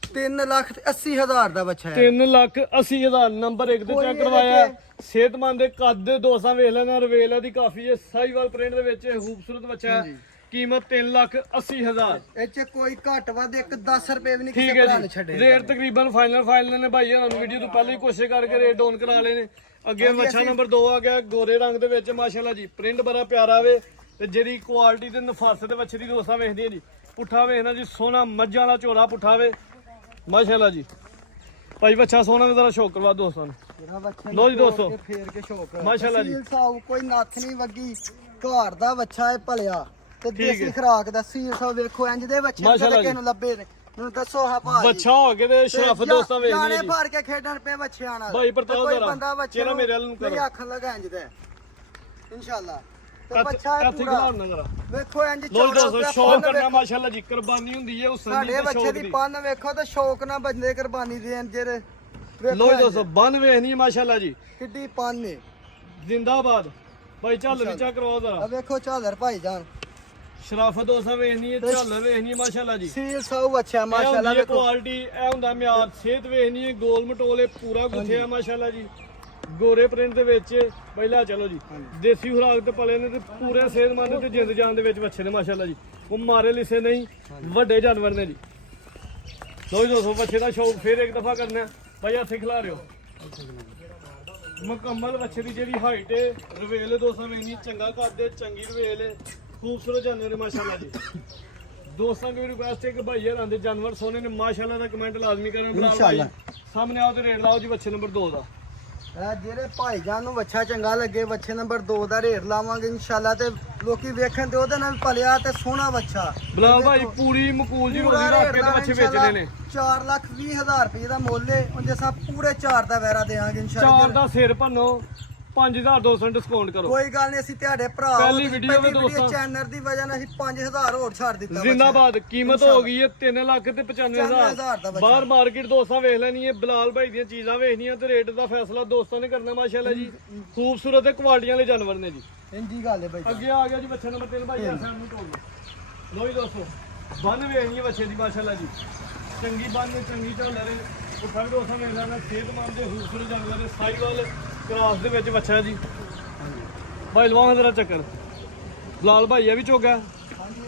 3,80,000 ਦਾ ਬੱਚਾ ਹੈ। 3,80,000 ਨੰਬਰ 1 ਤੇ ਕੋਈ ਚੈੱਕ ਇਹਦੇ ਕਰਵਾਇਆ। ਸਿਹਤਮੰਦ ਦੇ ਕੱਦ ਦੇ ਦੋਸਾਂ ਵੇਖ ਲੈਣਾ, ਰਵੇਲਾ ਦੀ ਕਾਫੀ ਹੈ, ਸਾਈਵਾਲ ਪ੍ਰਿੰਟ ਦੇ ਵਿੱਚ ਖੂਬਸੂਰਤ ਬੱਚਾ ਹੈ। ਕੀਮਤ 3,80,000। ਇਹ ਚ ਕੋਈ ਘੱਟ ਵੱਧ 10 ਰੁਪਏ ਵੀ ਨਹੀਂ ਠੀਕ ਕਿਸੇ ਭਰਾ ਹੈ ਨੇ ਜੀ। ਛੱਡੇ। ਰੇਟ ਤਕਰੀਬਨ ਫਾਈਨਲ ਨੇ ਭਾਈ ਇਹਨਾਂ ਨੂੰ ਵੀਡੀਓ ਤੋਂ ਪਹਿਲਾਂ ਹੀ ਕੋਸ਼ਿਸ਼ ਕਰਕੇ ਰੇਟ ਡਾਊਨ ਕਰਾ ਲਏ ਨੇ। ਅੱਗੇ ਬੱਚਾ ਨੰਬਰ 2 ਆ ਗਿਆ, ਗੋਰੇ ਰੰਗ ਦੇ ਵਿੱਚ ਮਾਸ਼ਾਅੱਲਾ ਜੀ। ਪ੍ਰਿੰਟ ਬੜਾ ਪਿਆਰਾ ਵੇ ਤੇ ਜਿਹੜੀ ਕੁਆਲਿਟੀ ਤੇ ਨਫਾਸਤ ਦੇ ਬੱਚੇ ਦੀ ਦੋਸਤਾਂ ਵੇਖਦੇ ਆ ਜੀ। ਪੁੱਠਾ ਵੇਖਣਾ ਜੀ, ਸੋਹਣਾ ਮੱਝਾਂ ਦਾ ਝੋਲਾ ਪੁੱਠਾ ਵੇ ਮਾਸ਼ਾਅੱਲਾ ਜੀ। ਭਾਈ ਬੱਚਾ ਸੋਹਣਾ ਵੀ ਜ਼ਰਾ ਸ਼ੌਕ ਕਰਵਾ ਦੋਸਤਾਂ ਨੂੰ। ਜਿਹੜਾ ਬੱਚੇ ਲਓ ਜੀ ਨੂੰ ਦੋਸਤੋ। ਤੋੜ ਕੇ ਫੇਰ ਕੇ ਸ਼ੌਕ ਹੈ। ਮਾਸ਼ਾਅੱਲਾ ਜੀ। ਸੀਲ ਸਾਊ ਕੋਈ ਨੱਥ ਨਹੀਂ ਵੱਗੀ, ਘਰ ਦਾ ਬੱਚਾ ਹੈ ਭਲਿਆ ਤੇ ਠੀਕ ਦੇਸੀ ਹੈ। ਖਰਾਕ ਦਾ। ਸੀਲ ਸਾਊ ਵੇਖੋ ਇੰਜ ਦੇ ਬੱਚੇ ਮਾਸ਼ਾਅੱਲਾ ਜਿਹੜੇ ਜੀ। ਕਿਸੇ ਨੂੰ ਲੱਭੇ ਨੇ। ਮੈਨੂੰ ਦੱਸੋ ਹਾਂ ਭਾਜੀ। ਬੱਚਾ ਹੋ ਕੇ ਤੇ ਸ਼ਰਫ ਦੋਸਤਾਂ ਵੇਖਦੇ ਆ ਜਾਣੇ ਜੀ। ਭਰ ਕੇ ਖੇਡਣ ਪਏ ਬੱਚਿਆਂ ਨਾਲ। ਭਾਈ ਪ੍ਰਤਾਪ ਤੇ ਕੋਈ ਜ਼ਰਾ, ਬੰਦਾ ਬੱਚੇ ਚਿਹਰਾ ਨੂੰ ਮੇਰੇ ਵੱਲ ਨੂੰ ਕਰੋ। ਨਹੀਂ ਆਖਣ ਲੱਗਾ ਇੰਜ ਦਾ ਇਨਸ਼ਾਅੱਲਾ। ਤੇ ਬੱਚਾ ਹੈ ਇੱਥੇ ਪੂਰਾ। ਖਿਲਾਉਣਾ ਜ਼ਰਾ। ਵੇਖੋ ਇੰਜ ਲੋ ਦੋਸਤੋ ਚੌੜਾ ਸ਼ੌਕ ਪੰਨ ਕਰਨਾ ਵੇਖੋ। ਮਾਸ਼ਾਅੱਲਾ ਜੀ। ਕੁਰਬਾਨੀ ਹੁੰਦੀ ਹੈ ਉਸ ਸੰਦੀ ਸਾਡੇ ਦੇ ਬੱਚੇ ਸ਼ੌਕ ਦੀ ਦੀ। ਪੰਨ ਵੇਖੋ ਤੇ ਸ਼ੌਕ ਨਾਲ ਬੰਦੇ ਕੁਰਬਾਨੀ ਦੇਣ ਜਿਹੜੇ ਲੋ ਜੀ ਦੋਸਤੋ ਬੰਨ ਵੇਖਣੀ ਮਾਸ਼ਾਅੱਲਾ ਜੀ ਕਿੱਡੀ ਪੰਨ ਨੇ ਜਿੰਦਾਬਾਦ ਭਾਈ ਝਾਲਰ ਚੈੱਕ ਕਰਵਾਓ ਆ ਜ਼ਰਾ ਵੇਖੋ ਝਾਲਰ ਭਾਈ ਜਾਨ ਸ਼ਰਾਫਤ ਦੋਸਤਾਂ ਵੇਖਣੀ ਹੈ ਝਾਲਰ ਵੇਖਣੀ ਹੈ ਮਾਸ਼ਾਅੱਲਾ ਜੀ ਸੀਲ ਸੌ ਅੱਛਾ ਮਾਸ਼ਾਅੱਲਾ ਵੇਖੋ ਕੁਆਲਿਟੀ ਇਹ ਹੁੰਦਾ ਮਿਆਰ ਸਿਹਤ ਵੇਖਣੀ ਹੈ ਗੋਲ ਮਟੋਲੇ ਪੂਰਾ ਗੁੱਥਿਆ ਮਾਸ਼ਾਅੱਲਾ ਜੀ ਗੋਰੇ ਪ੍ਰਿੰਟ ਦੇ ਵਿੱਚ ਪਹਿਲਾਂ ਚਲੋ ਜੀ ਦੇਸੀ ਖੁਰਾਕ ਤੇ ਪਲੇ ਨੇ ਤੇ ਪੂਰੇ ਸਿਹਤਮੰਦ ਤੇ ਜਿੰਦ ਜਾਨ ਦੇ ਵਿੱਚ ਬੱਚੇ ਨੇ ਮਾਸ਼ਾਅੱਲਾ ਜੀ ਉਹ ਮਾਰੇ ਲਿਸੇ ਨਹੀਂ ਵੱਡੇ ਜਾਨਵਰ ਨੇ ਜੀ ਲੋ ਜੀ ਦੋਸਤੋ ਬੱਚੇ ਦਾ ਸ਼ੌਕ ਫੇਰ ਇੱਕ ਦਫਾ ਕਰਨਾ ਭਾਈ ਹੱਥੇ ਖਿਲਾ ਰਿਓ ਮੁਕੰਮਲ ਬੱਚੇ ਦੀ ਜਿਹੜੀ ਹਾਈਟ ਹੈ ਰਵੇਲ ਦੋਸਤਾਂ ਵੇਖਣੀ ਚੰਗਾ ਕਰਦੇ ਚੰਗੀ ਰਵੇਲ ਹੈ ਖੂਬਸੂਰਤ ਜਾਨਵਰ ਹੈ ਮਾਸ਼ਾਅੱਲਾ ਜੀ ਦੋਸਤਾਂ ਦੀ ਰਿਕੁਐਸਟ ਹੈ ਕਿ ਭਾਈ ਯਾਰ ਆਂਦੇ ਜਾਨਵਰ ਸੋਹਣੇ ਨੇ ਮਾਸ਼ਾਅੱਲਾ ਦਾ ਕਮੈਂਟ ਲਾਜ਼ਮੀ ਕਰਨਾ ਬਲਾਲ ਭਾਈ ਸਾਹਮਣੇ ਆਓ ਤੇ ਰੇਟ ਲਾਓ ਜੀ ਬੱਚੇ ਨੰਬਰ 2 ਦਾ ਜਿਹੜੇ ਭਾਈਜਾਨ ਨੂੰ ਵੱਛਾ ਚੰਗਾ ਲੱਗੇ ਵੱਛੇ ਨੰਬਰ 2 ਦਾ ਰੇਟ ਲਾਵਾਂਗੇ ਇਨਸ਼ਾਅੱਲਾ ਤੇ ਲੋਕੀ ਵੇਖਣ ਤੇ ਉਹਦੇ ਨਾਲ ਪਲਿਆ ਤੇ ਸੋਹਣਾ ਵੱਛਾ ਬਲਾਲ ਭਾਈ ਪੂਰੀ ਮਕੂਲ ਜੀ ਰੋਜ਼ੀ ਰੱਖ ਕੇ ਤੇ ਬੱਚੇ ਵੇਚਦੇ ਨੇ 4,20,000 ਰੁਪਏ ਦਾ ਮੁੱਲ ਹੈ ਉਹਦੇ ਸਾਹ ਪੂਰੇ 4 ਦਾ ਵੈਰਾ ਦੇਵਾਂਗੇ ਇਨਸ਼ਾਅੱਲਾ 4 ਦਾ ਸਿਰ ਭੰਨੋ 5200 ਡਿਸਕਾਊਂਟ ਕਰੋ ਕੋਈ ਗੱਲ ਨਹੀਂ ਅਸੀਂ ਤੁਹਾਡੇ ਭਰਾ ਪਹਿਲੀ ਵੀਡੀਓ ਵਿੱਚ ਦੋਸਤਾਂ ਚੈਨਲ ਦੀ ਵਜ੍ਹਾ ਨਾਲ ਅਸੀਂ 5000 ਹੋਰ ਛੱਡ ਦਿੱਤਾ ਜ਼ਿੰਦਾਬਾਦ ਕੀਮਤ ਹੋ ਗਈ ਹੈ 3 ਲੱਖ ਤੇ 95000 ਬਾਹਰ ਮਾਰਕੀਟ ਦੋਸਤਾਂ ਵੇਖ ਲੈਣੀ ਹੈ ਬਲਾਲ ਭਾਈ ਦੀਆਂ ਚੀਜ਼ਾਂ ਵੇਖਣੀਆਂ ਤੇ ਰੇਟ ਦਾ ਫੈਸਲਾ ਦੋਸਤਾਂ ਨੇ ਕਰਨਾ ਮਾਸ਼ਾਅੱਲਾ ਜੀ ਖੂਬਸੂਰਤ ਤੇ ਕੁਆਲਿਟੀਆਂ ਵਾਲੇ ਜਾਨਵਰ ਨੇ ਜੀ ਇੰਜੀ ਗੱਲ ਹੈ ਭਾਈ ਅੱਗੇ ਆ ਗਿਆ ਜੀ ਬੱਚਾ ਨੰਬਰ 3 ਭਾਈ ਆ ਸਾਨੂੰ ਤੋੜ ਲੋ ਜੀ ਦੋਸਤੋ ਬੰਨ ਵੇਖਣੀ ਹੈ ਬੱਚੇ ਦੀ ਮਾਸ਼ਾਅੱਲਾ ਜੀ ਚੰਗੀ ਬੰਨ ਚੰਗੀ ਝੋਲਰ ਉਹ ਸਾਰੇ ਦੋਸਤਾਂ ਵੇਖ ਲੈਣਾ ਸਿਹਤਮੰਦ ਦੇ ਖੂਬਸੂਰਤ ਜਾਨਵਰ ਦੇ ਸਾਈਵਾਲ ਕ੍ਰਾਸ ਦੇ ਵਿੱਚ ਬੱਚਾ ਜੀ ਭਾਈ ਲਵਾਂ ਜਰਾ ਚੱਕਰ ਬਲਾਲ ਭਾਈ ਇਹ ਵੀ ਚੋਗਾ ਹਾਂਜੀ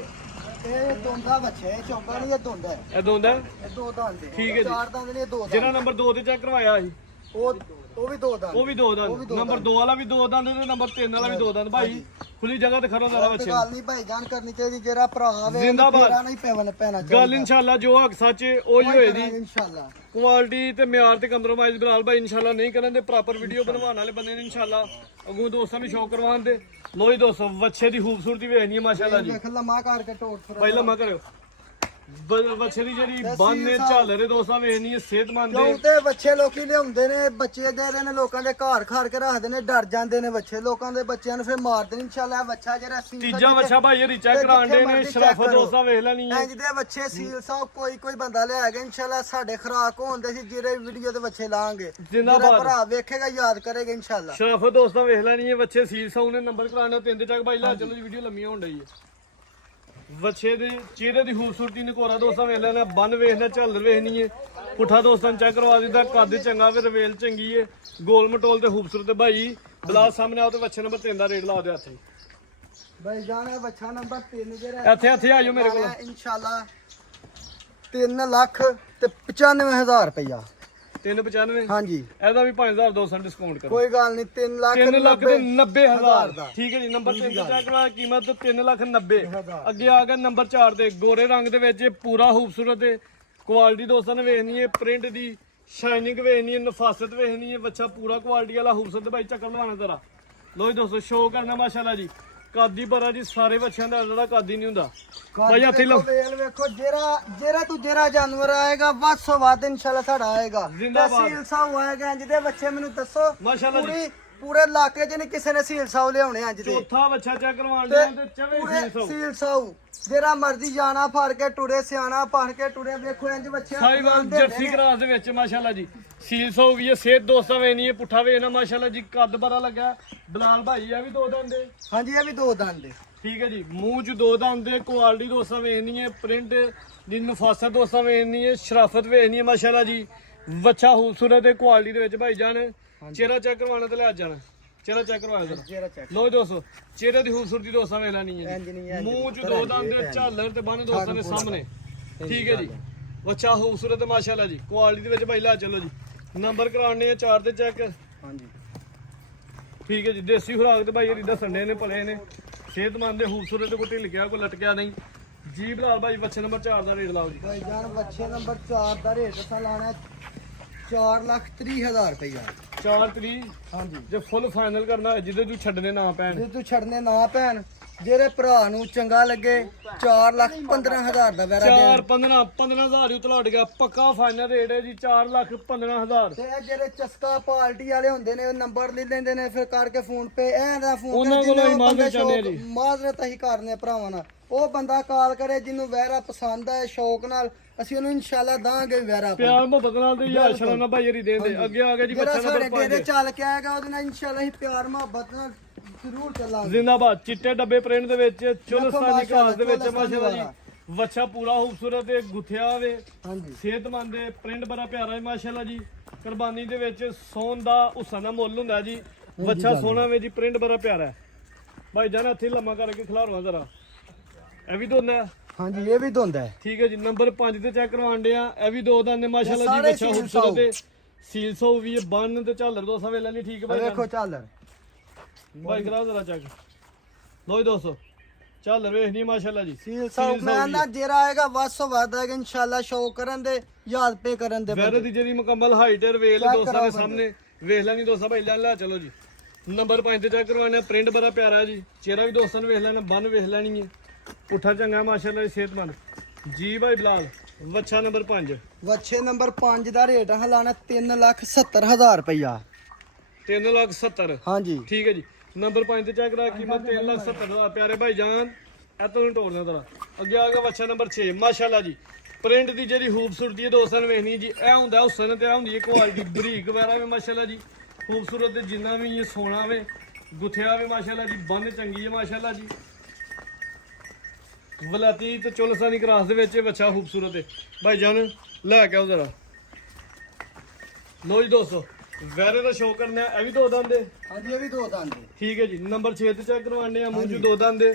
ਇਹ ਦੋਂਦਾ ਬੱਚੇ ਚੌਂਕਾ ਨਹੀਂ ਇਹ ਦੋਂਦਾ ਹੈ ਇਹ ਦੋਂਦਾ ਇਹ ਦੋ ਦੰਦ ਦੇ ਠੀਕ ਹੈ ਜੀ 4 ਦੰਦ ਨੇ 2 ਦੰਦ ਜਿਹੜਾ ਨੰਬਰ 2 ਤੇ ਚੈੱਕ ਕਰਵਾਇਆ ਸੀ ਉਹ ਵੀ 2 ਦੰਦ ਉਹ ਵੀ 2 ਦੰਦ ਨੰਬਰ 2 ਵਾਲਾ ਵੀ 2 ਦੰਦ ਤੇ ਨੰਬਰ 3 ਵਾਲਾ ਵੀ 2 ਦੰਦ ਭਾਈ ਖੁੱਲੀ ਜਗ੍ਹਾ ਤੇ ਖੜੋ ਜ਼ਰਾ ਬੱਚੇ ਗੱਲ ਨਹੀਂ ਭਾਈ ਜਾਨ ਕਰਨੀ ਚਾਹੀਦੀ ਜਿਹੜਾ ਭਰਾ ਆਵੇ ਜ਼ਿੰਦਾਬਾਦ। ਤੇਰਾ ਨਹੀਂ ਪੈਣਾ ਚਾਹੀਦਾ ਗੱਲ ਇਨਸ਼ਾਅੱਲਾ ਜੋ ਹੱਕ ਸੱਚ ਉਹ ਹੀ ਹੋਏ ਦੀ ਇਨਸ਼ਾਅੱਲਾ ਕੁਆਲਿਟੀ ਤੇ ਮਿਆਰ ਤੇ ਕੰਪਰੋਮਾਈਜ਼ ਬਲਾਲ ਭਾਈ ਇਨਸ਼ਾਅੱਲਾ ਨਹੀਂ ਕਰਨ ਦੇ ਪ੍ਰੋਪਰ ਵੀਡੀਓ ਬਣਵਾਉਣ ਵਾਲੇ ਬੰਦੇ ਨੇ ਇਨਸ਼ਾਅੱਲਾ ਅਗੂ ਦੋਸਤਾਂ ਨੂੰ ਸ਼ੌਕ ਕਰਵਾਉਣ ਦੇ ਲੋ ਜੀ ਦੋਸਤੋ ਵੱਛੇ ਦੀ ਖੂਬਸੂਰਤੀ ਵੇਖਣੀ ਹੈ ਮਾਸ਼ਾਅੱਲਾ ਜੀ ਦੇਖ ਲਮਾ ਕਰਕੇ ਟੋੜ ਥੋੜਾ ਪਹਿਲਾਂ ਮੈਂ ਕਰਿਓ ਵੱਛੇ ਦੀ ਜਿਹੜੀ ਬੰਨ ਨੇ ਝਾਲਰੇ ਦੋਸਤਾਂ ਵੇਖਣੀ ਹੈ ਸਿਹਤਮੰਦ ਕਿਉਂ ਦੇ ਤੇ ਬੱਚੇ ਲੋਕੀ ਲਿਆਉਂਦੇ ਨੇ ਬੱਚੇ ਦੇ ਰਹੇ ਨੇ ਲੋਕਾਂ ਦੇ ਘਰ ਖਾੜ ਕੇ ਰੱਖਦੇ ਨੇ ਡਰ ਜਾਂਦੇ ਨੇ ਬੱਚੇ ਲੋਕਾਂ ਦੇ ਬੱਚਿਆਂ ਨੂੰ ਫਿਰ ਮਾਰਦੇ ਨੇ ਇਨਸ਼ਾਅੱਲਾ ਬੱਚਾ ਜਿਹੜਾ ਸੀਲ ਤੀਜਾ ਵੱਛਾ ਭਾਈ ਇਹ ਚੈੱਕ ਕਰਾਉਂਦੇ ਨੇ ਸ਼ਰਾਫਤ ਦੋਸਤਾਂ ਵੇਖ ਲੈਣੀ ਹੈ ਇੰਜ ਦੇ ਬੱਚੇ ਸੀਲ ਸਾਹਿਬ ਕੋਈ ਬੰਦਾ ਲਿਆਏਗਾ ਇਨਸ਼ਾਅੱਲਾ ਸਾਡੇ ਖਰਾਕ ਹੋਣਦੇ ਸੀ ਜਿਹੜੇ ਵੀਡੀਓ ਦੇ ਬੱਚੇ ਲਾਂਗੇ ਜ਼ਿੰਦਾਬਾਦ। ਭਰਾ ਵੇਖੇਗਾ ਯਾਦ ਕਰੇਗਾ ਇਨਸ਼ਾਅੱਲਾ ਸ਼ਰਾਫਤ ਦੋਸਤਾਂ ਵੇਖ ਲੈਣੀ ਹੈ ਬੱਚੇ ਸੀਲ ਸਾਉ ਨੇ ਨੰਬਰ ਕਰਾਣਾ 3 ਚੱਕ ਭਾਈ ਲਾ ਚਲੋ ਜੀ ਵੀਡੀਓ ਲੰਮੀ ਹੋਣ ਡਈ ਹੈ ਬੱਚੇ ਦੇ ਚਿਹਰੇ ਦੀ ਖੂਬਸੂਰਤੀ ਨਕੋਰਾ ਦੋਸਤਾਂ ਵੇਖ ਲੈਣਾ ਬੰਨ ਵੇਖਣਾ ਝੱਲਰ ਵੇਖਣੀ ਹੈ ਪੁੱਠਾ ਦੋਸਤਾਂ ਨੂੰ ਚੈੱਕ ਕਰਵਾ ਦਿੱਤਾ ਕੱਦ ਚੰਗਾ ਵੀ ਰਵੇਲ ਚੰਗੀ ਹੈ ਗੋਲ ਮਟੋਲ ਤੇ ਖੂਬਸੂਰਤ ਭਾਈ ਬਲਾਸ ਸਾਹਮਣੇ ਆਓ ਤੇ ਬੱਚੇ ਨੰਬਰ 3 ਦਾ ਰੇਟ ਲਾ ਦਿਓ ਇੱਥੇ ਭਾਈ ਜਾਨ ਬੱਚਾ ਨੰਬਰ 3 ਜਿਹੜਾ ਇੱਥੇ ਆਇਓ ਮੇਰੇ ਕੋਲ ਇਨਸ਼ਾਅੱਲਾ 3 ਲੱਖ ਤੇ 95000 ਰੁਪਇਆ 395 ਹਾਂਜੀ ਇਹਦਾ ਵੀ 5200 ਡਿਸਕਾਊਂਟ ਕਰੋ ਕੋਈ ਗੱਲ ਨਹੀਂ 3 ਲੱਖ 3 ਲੱਖ ਤੇ 90000 ਠੀਕ ਹੈ ਜੀ ਨੰਬਰ 3 ਤੇ ਚੈੱਕ ਕਰਵਾ ਕੀਮਤ 3 ਲੱਖ 90 ਅੱਗੇ ਆ ਗਿਆ ਨੰਬਰ 4 ਤੇ ਗੋਰੇ ਰੰਗ ਦੇ ਵਿੱਚ ਇਹ ਪੂਰਾ ਖੂਬਸੂਰਤ ਹੈ ਕੁਆਲਿਟੀ ਦੋਸਤਾਂ ਨੇ ਵੇਖਣੀ ਹੈ ਪ੍ਰਿੰਟ ਦੀ ਸ਼ਾਈਨਿੰਗ ਵੇਖਣੀ ਹੈ ਨਫਾਸਤ ਵੇਖਣੀ ਹੈ ਬੱਚਾ ਪੂਰਾ ਕੁਆਲਿਟੀ ਵਾਲਾ ਖੂਬਸੂਰਤ ਭਾਈ ਚੱਕਰ ਲਵਾਣਾ ਜ਼ਰਾ ਲੋ ਜੀ ਦੋਸਤੋ ਸ਼ੋਅ ਕਰਨਾ ਮਾਸ਼ਾਅੱਲਾ ਜੀ ਕਾਦੀ ਬਰਾ ਜੀ ਸਾਰੇ ਬੱਚਿਆਂ ਦਾ ਜਿਹੜਾ ਕਾਦੀ ਨਹੀਂ ਹੁੰਦਾ ਭਾਈ ਹੱਥੇ ਲਓ ਵੇਲ ਵੇਖੋ ਜਿਹੜਾ ਜਾਨਵਰ ਆਏਗਾ ਵੱਧ ਤੋਂ ਵੱਧ ਇਨਸ਼ਾਅੱਲਾ ਸਾਡਾ ਆਏਗਾ ਜ਼ਿੰਦਾਬਾਦ। ਸੀਲ ਸਾਹ ਆਏਗਾ ਜਿਹਦੇ ਬੱਚੇ ਮੈਨੂੰ ਦੱਸੋ ਮਾਸ਼ਾਅੱਲਾ ਜੀ ਪੂਰੇ ਇਲਾਕੇ 'ਚ ਨਹੀਂ ਕਿਸੇ ਨੇ ਸੀਲ ਸਾਹ ਲਿਆਉਣੇ ਅੱਜ ਦੇ ਚੌਥਾ ਬੱਚਾ ਚੈੱਕ ਕਰਵਾਉਣ ਦੇ ਤੇ ਚਵੇਂ ਪੂਰੇ ਸੀਲ ਸਾਉ ਸੀਲ ਸਾਹ ਜਿਹੜਾ ਮਰਜ਼ੀ ਜਾਣਾ ਫੜ ਕੇ ਟੁਰੇ ਸਿਆਣਾ ਫੜ ਕੇ ਟੁਰੇ ਵੇਖੋ ਇੰਜ ਬੱਚੇ ਸਾਈਵਾਲ ਜਰਸੀ ਕਰਾਸ ਦੇ ਵਿੱਚ ਮਾਸ਼ਾਅੱਲਾ ਜੀ ਸੀਲ ਹੋ ਗਈ ਹੈ ਸਿਹਤ ਦੋਸਤਾਂ ਵੇ ਨਹੀਂ ਹੈ ਪੁੱਠਾ ਵੇ ਨਾ ਮਾਸ਼ਾਅੱਲਾ ਜੀ ਕੱਦ ਬੜਾ ਲੱਗਾ ਬਲਾਲ ਭਾਈ ਆ ਵੀ 2 ਦੰਦ ਦੇ ਹਾਂਜੀ ਇਹ ਵੀ 2 ਦੰਦ ਦੇ ਠੀਕ ਹੈ ਜੀ ਮੂੰਹ 'ਚ 2 ਦੰਦ ਦੇ ਕੁਆਲਿਟੀ ਦੋਸਤਾਂ ਵੇਖਣੀ ਹੈ ਪ੍ਰਿੰਟ ਦੀ ਨਫਾਸਤ ਦੋਸਤਾਂ ਵੇਖਣੀ ਹੈ ਸ਼ਰਾਫਤ ਵੇਖਣੀ ਹੈ ਮਾਸ਼ਾਅੱਲਾ ਜੀ ਵੱਛਾ ਖੂਬਸੂਰਤ ਹੈ ਕੁਆਲਿਟੀ ਦੇ ਵਿੱਚ ਭਾਈ ਜਾਨ ਚਿਹਰਾ ਚੈੱਕ ਕਰਵਾਉਣਾ ਤੇ ਲੈ ਜਾਣਾ ਚਿਹਰਾ ਚੈੱਕ ਕਰਵਾਇਆ ਜਰਾ ਜਿਹੜਾ ਚੈੱਕ ਲੋ ਦੋਸਤੋ ਚਿਹਰੇ ਦੀ ਖੂਬਸੂਰਤੀ ਦੋਸਤਾਂ ਵੇਖ ਲੈਣੀ ਹੈ ਇੰਜ ਨਹੀਂ ਮੂੰਹ 'ਚ 2 ਦੰਦ ਦੇ ਝਾਲਰ ਤੇ ਬੰਨ ਦੋਸਤਾਂ ਦੇ ਸਾਹਮਣੇ ਠੀਕ ਹੈ ਜੀ ਵੱਛਾ ਖੂਬਸੂਰਤ ਮਾਸ਼ਾਅੱਲਾ ਜੀ ਕੁਆਲਿਟੀ ਦੇ ਵਿੱਚ ਭਾਈ ਲਾ ਚਲੋ ਜੀ ਨੰਬਰ ਕਰਾਉਣੇ ਆ 4 ਤੇ ਚੈੱਕ ਹਾਂਜੀ ਠੀਕ ਹੈ ਜੀ ਦੇਸੀ ਖੁਰਾਕ ਤੇ ਭਾਈ ਇਹ ਦੱਸਣ ਦੇ ਨੇ ਭਲੇ ਨੇ ਸਿਹਤਮੰਦ ਦੇ ਖੂਬਸੂਰਤ ਕੋਈ ਲਿਖਿਆ ਕੋਈ ਲਟਕਿਆ ਨਹੀਂ ਜੀ ਬਲਾਲ ਭਾਈ ਬੱਚੇ ਨੰਬਰ 4 ਦਾ ਰੇਟ ਲਾਓ ਜੀ ਭਾਈ ਜਾਨ ਬੱਚੇ ਨੰਬਰ 4 ਦਾ ਰੇਟ ਅਸਾਂ ਲਾਣਾ 4,30,000 ਰੁਪਇਆ 4 ਤਰੀਕ ਹਾਂਜੀ ਜੇ ਫੁੱਲ ਫਾਈਨਲ ਕਰਨਾ ਹੈ ਜਿਹਦੇ ਤੂੰ ਛੱਡਣੇ ਨਾ ਪੈਣ ਜੇ ਤੂੰ ਛੱਡਨੇ ਨਾ ਭੈਣ ਜਿਹੜੇ ਭਰਾ ਨੂੰ ਚੰਗਾ ਲੱਗੇ 4,15,000 ਦਾ ਵੈਰਾ ਦੇ 15,000 ਹੀ ਉਤਲਾਟ ਗਿਆ ਪੱਕਾ ਫਾਈਨਲ ਰੇਟ ਹੈ ਜੀ 4,15,000 ਤੇ ਇਹ ਜਿਹੜੇ ਚਸਕਾ ਪਾਰਟੀ ਵਾਲੇ ਹੁੰਦੇ ਨੇ ਉਹ ਨੰਬਰ ਲੈ ਲੈਂਦੇ ਨੇ ਫਿਰ ਕਰਕੇ ਫੋਨ ਪੇ ਦਾ ਫੋਨ ਉਹਨਾਂ ਕੋਲੋਂ ਹੀ ਮਾਜ਼ਰਤ ਚਾਹੁੰਦੇ ਆ ਜੀ। ਮਾਜ਼ਰਤ ਅਸੀਂ ਕਰਨੇ ਭਰਾਵਾਂ ਨਾਲ ਉਹ ਬੰਦਾ ਕਾਲ ਕਰੇ ਜਿਹਨੂੰ ਵਹਿਰਾ ਪਸੰਦ ਆਏ ਸ਼ੌਕ ਨਾਲ ਅਸੀਂ ਉਹਨੂੰ ਇਨਸ਼ਾਅੱਲਾ ਦਾਂਗੇ ਵਹਿਰਾ ਪਿਆਰ ਮੁਹੱਬਤ ਨਾਲ ਤੇ ਯਾਰ ਸ਼ਰਾਨਾ ਭਾਈ ਹਰੀ ਦੇਂਦੇ ਅੱਗੇ ਆ ਗਿਆ ਜੀ ਜਿਹੜਾ ਬੱਚਾ ਸਾਡੇ ਨੰਬਰ 5 ਡੇਰੇ ਚੱਲ ਕੇ ਆਏਗਾ ਉਹਦੇ ਨਾਲ ਇਨਸ਼ਾਅੱਲਾ ਅਸੀਂ ਪਿਆਰ ਮੁਹੱਬਤ ਨਾਲ ਜ਼ਰੂਰ ਚੱਲਾਂਗੇ। ਜ਼ਿੰਦਾਬਾਦ ਚਿੱਟੇ ਡੱਬੇ ਪ੍ਰਿੰਟ ਦੇ ਵਿੱਚ ਚੁਲਸਤਾਨੀ ਮਾਸ਼ਾਅੱਲਾ, ਕਲਾਸ ਦੇ ਵਿੱਚ ਚੁਲਸਤਾਨੀ ਮਾਸ਼ਾਅੱਲਾ ਜੀ ਵਾਲਾ। ਵੱਛਾ ਪੂਰਾ ਖੂਬਸੂਰਤ ਤੇ ਗੁੱਥਿਆ ਹੋਵੇ ਹਾਂਜੀ ਸਿਹਤਮੰਦ ਹੈ ਪ੍ਰਿੰਟ ਬੜਾ ਪਿਆਰਾ ਹੈ ਮਾਸ਼ਾਅੱਲਾ ਜੀ ਕੁਰਬਾਨੀ ਦੇ ਵਿੱਚ ਸੋਨ ਦਾ ਹੁਸਨ ਦਾ ਮੁੱਲ ਹੁੰਦਾ ਜੀ ਵੱਛਾ ਸੋਹਣਾ ਵੇ ਜੀ ਪ੍ਰਿੰਟ ਬੜਾ ਪਿਆਰਾ ਹੈ ਭਾਈ ਜਾਨ ਇੱਥੇ ਲੰਮਾ ਕਰਕੇ ਖਿਲਾਰਵਾ ਜ਼ਰਾ ਇਹ ਵੀ ਦੋਨਾ ਹਾਂਜੀ ਇਹ ਵੀ ਧੁੰਦਾ ਹੈ। ਠੀਕ ਹੈ ਜੀ ਨੰਬਰ 5 ਤੇ ਚੈੱਕ ਕਰਵਾਉਂਦੇ ਆ ਇਹ ਵੀ ਦੋ ਦੰਦ ਨੇ ਮਾਸ਼ਾਅੱਲਾ ਜੀ ਸਾਰੇ ਵੱਛਾ ਸੀਲ ਖੂਬਸੂਰਤ ਤੇ ਸੀਲ ਸੋ ਵੀ ਹੈ, ਬੰਨ ਤੇ ਝਾਲਰ ਦੋਸਾ ਵੇਲੇ ਨਹੀਂ ਠੀਕ ਹੈ ਭਾਈ ਵੇਖੋ ਚੱਲ ਭਾਈ ਕਰਾਓ ਜ਼ਰਾ ਚੈੱਕ ਲੋ ਜੀ ਦੋਸਤੋ ਝਾਲਰ ਵੇਖਣੀ ਮਾਸ਼ਾਅੱਲਾ ਜੀ ਸੀਲ ਸਾਊ ਮੈਂ ਨਾ ਜਿਹੜਾ ਆਏਗਾ ਵੱਸ ਵਾਦਾ ਹੈ ਇਨਸ਼ਾਅੱਲਾ ਸ਼ੌਕ ਕਰਨ ਦੇ ਯਾਦ ਪੇ ਕਰਨ ਦੇ ਵੈਰ ਦੀ ਜਿਹੜੀ ਮੁਕੰਮਲ ਹਾਈਟ ਹੈ ਵੇਲ Check ਦੋਸਤਾਂ ਦੇ ਕਰਾਓ ਸਾਹਮਣੇ ਵੇਖ ਲੈਣੀ ਦੋਸਤਾਂ ਭਾਈ ਲੈ ਚਲੋ ਜੀ ਨੰਬਰ 5 ਤੇ ਚੈੱਕ ਕਰਵਾਉਣਾ ਪ੍ਰਿੰਟ ਬੜਾ ਪਿਆਰਾ ਹੈ ਜੀ ਚਿਹਰਾ ਵੀ ਦੋਸਤਾਂ ਨੂੰ ਵੇਖ ਲੈਣਾ ਬੰਨ ਵੇਖ ਲੈਣੀ ਹੈ ਪੁੱਠਾ ਚੰਗਾ ਮਾਸ਼ਾਅੱਲਾ ਜੀ ਸਿਹਤਮੰਦ ਜੀ ਭਾਈ ਬਲਾਲ ਵੱਛਾ ਨੰਬਰ 5 ਵੱਛੇ ਨੰਬਰ 5 ਦਾ ਰੇਟ ਹਲਾਣਾ 3,70,000 ਰੁਪਇਆ 3,70,000 ਹਾਂਜੀ ਠੀਕ ਹੈ ਜੀ ਨੰਬਰ 5 ਤੇ ਚੈੱਕ ਕਰਾ ਕੀਮਤ 3,70,000 ਪਿਆਰੇ ਭਾਈ ਜਾਨ ਇਹ ਤੋਂ ਟੋੜਨਾ ਤਰਾ ਅੱਗੇ ਆ ਗਿਆ ਵੱਛਾ ਨੰਬਰ 6 ਮਾਸ਼ਾਅੱਲਾ ਜੀ ਪ੍ਰਿੰਟ ਦੀ ਜਿਹੜੀ ਖੂਬਸੂਰਤੀ ਹੈ ਦੋਸਤਾਂ ਨੂੰ ਵੇਖਣੀ ਜੀ ਇਹ ਹੁੰਦਾ ਹੁਸਨ ਤੇ ਇਹ ਹੁੰਦੀ ਹੈ ਕੁਆਲਿਟੀ ਬਰੀਕ ਵਗੈਰਾ ਵੀ ਮਾਸ਼ਾਅੱਲਾ ਜੀ ਖੂਬਸੂਰਤ ਤੇ ਜਿੰਨਾ ਵੀ ਇਹ ਸੋਨਾ ਵੇ ਗੁੱਥਿਆ ਵੇ ਮਾਸ਼ਾਅੱਲਾ ਜੀ ਬੰਨ ਚੰਗੀ ਹੈ ਮਾਸ਼ਾਅੱਲਾ ਜੀ ਵਲਾਤੀ ਤੇ ਚੁਲਸਾਨੀ ਕਰਾਸ ਦੇ ਵਿੱਚ ਬੱਚਾ ਖੂਬਸੂਰਤ ਹੈ ਭਾਈ ਜਾਨ ਲੈ ਕੇ ਆਓ ਜ਼ਰਾ ਲੋ ਜੀ ਦੋਸਤੋ ਵੈਰੇ ਦਾ ਸ਼ੌਕ ਕਰਨਾ ਇਹ ਵੀ ਦੋ ਦੰਦ ਦੇ ਹਾਂਜੀ ਇਹ ਵੀ ਦੋ ਦੰਦ ਠੀਕ ਹੈ ਜੀ ਨੰਬਰ 6 ਤੇ ਚੈੱਕ ਕਰਵਾਉਂਦੇ ਆ ਮੂੰਹ ਚ ਦੋ ਦੰਦ ਦੇ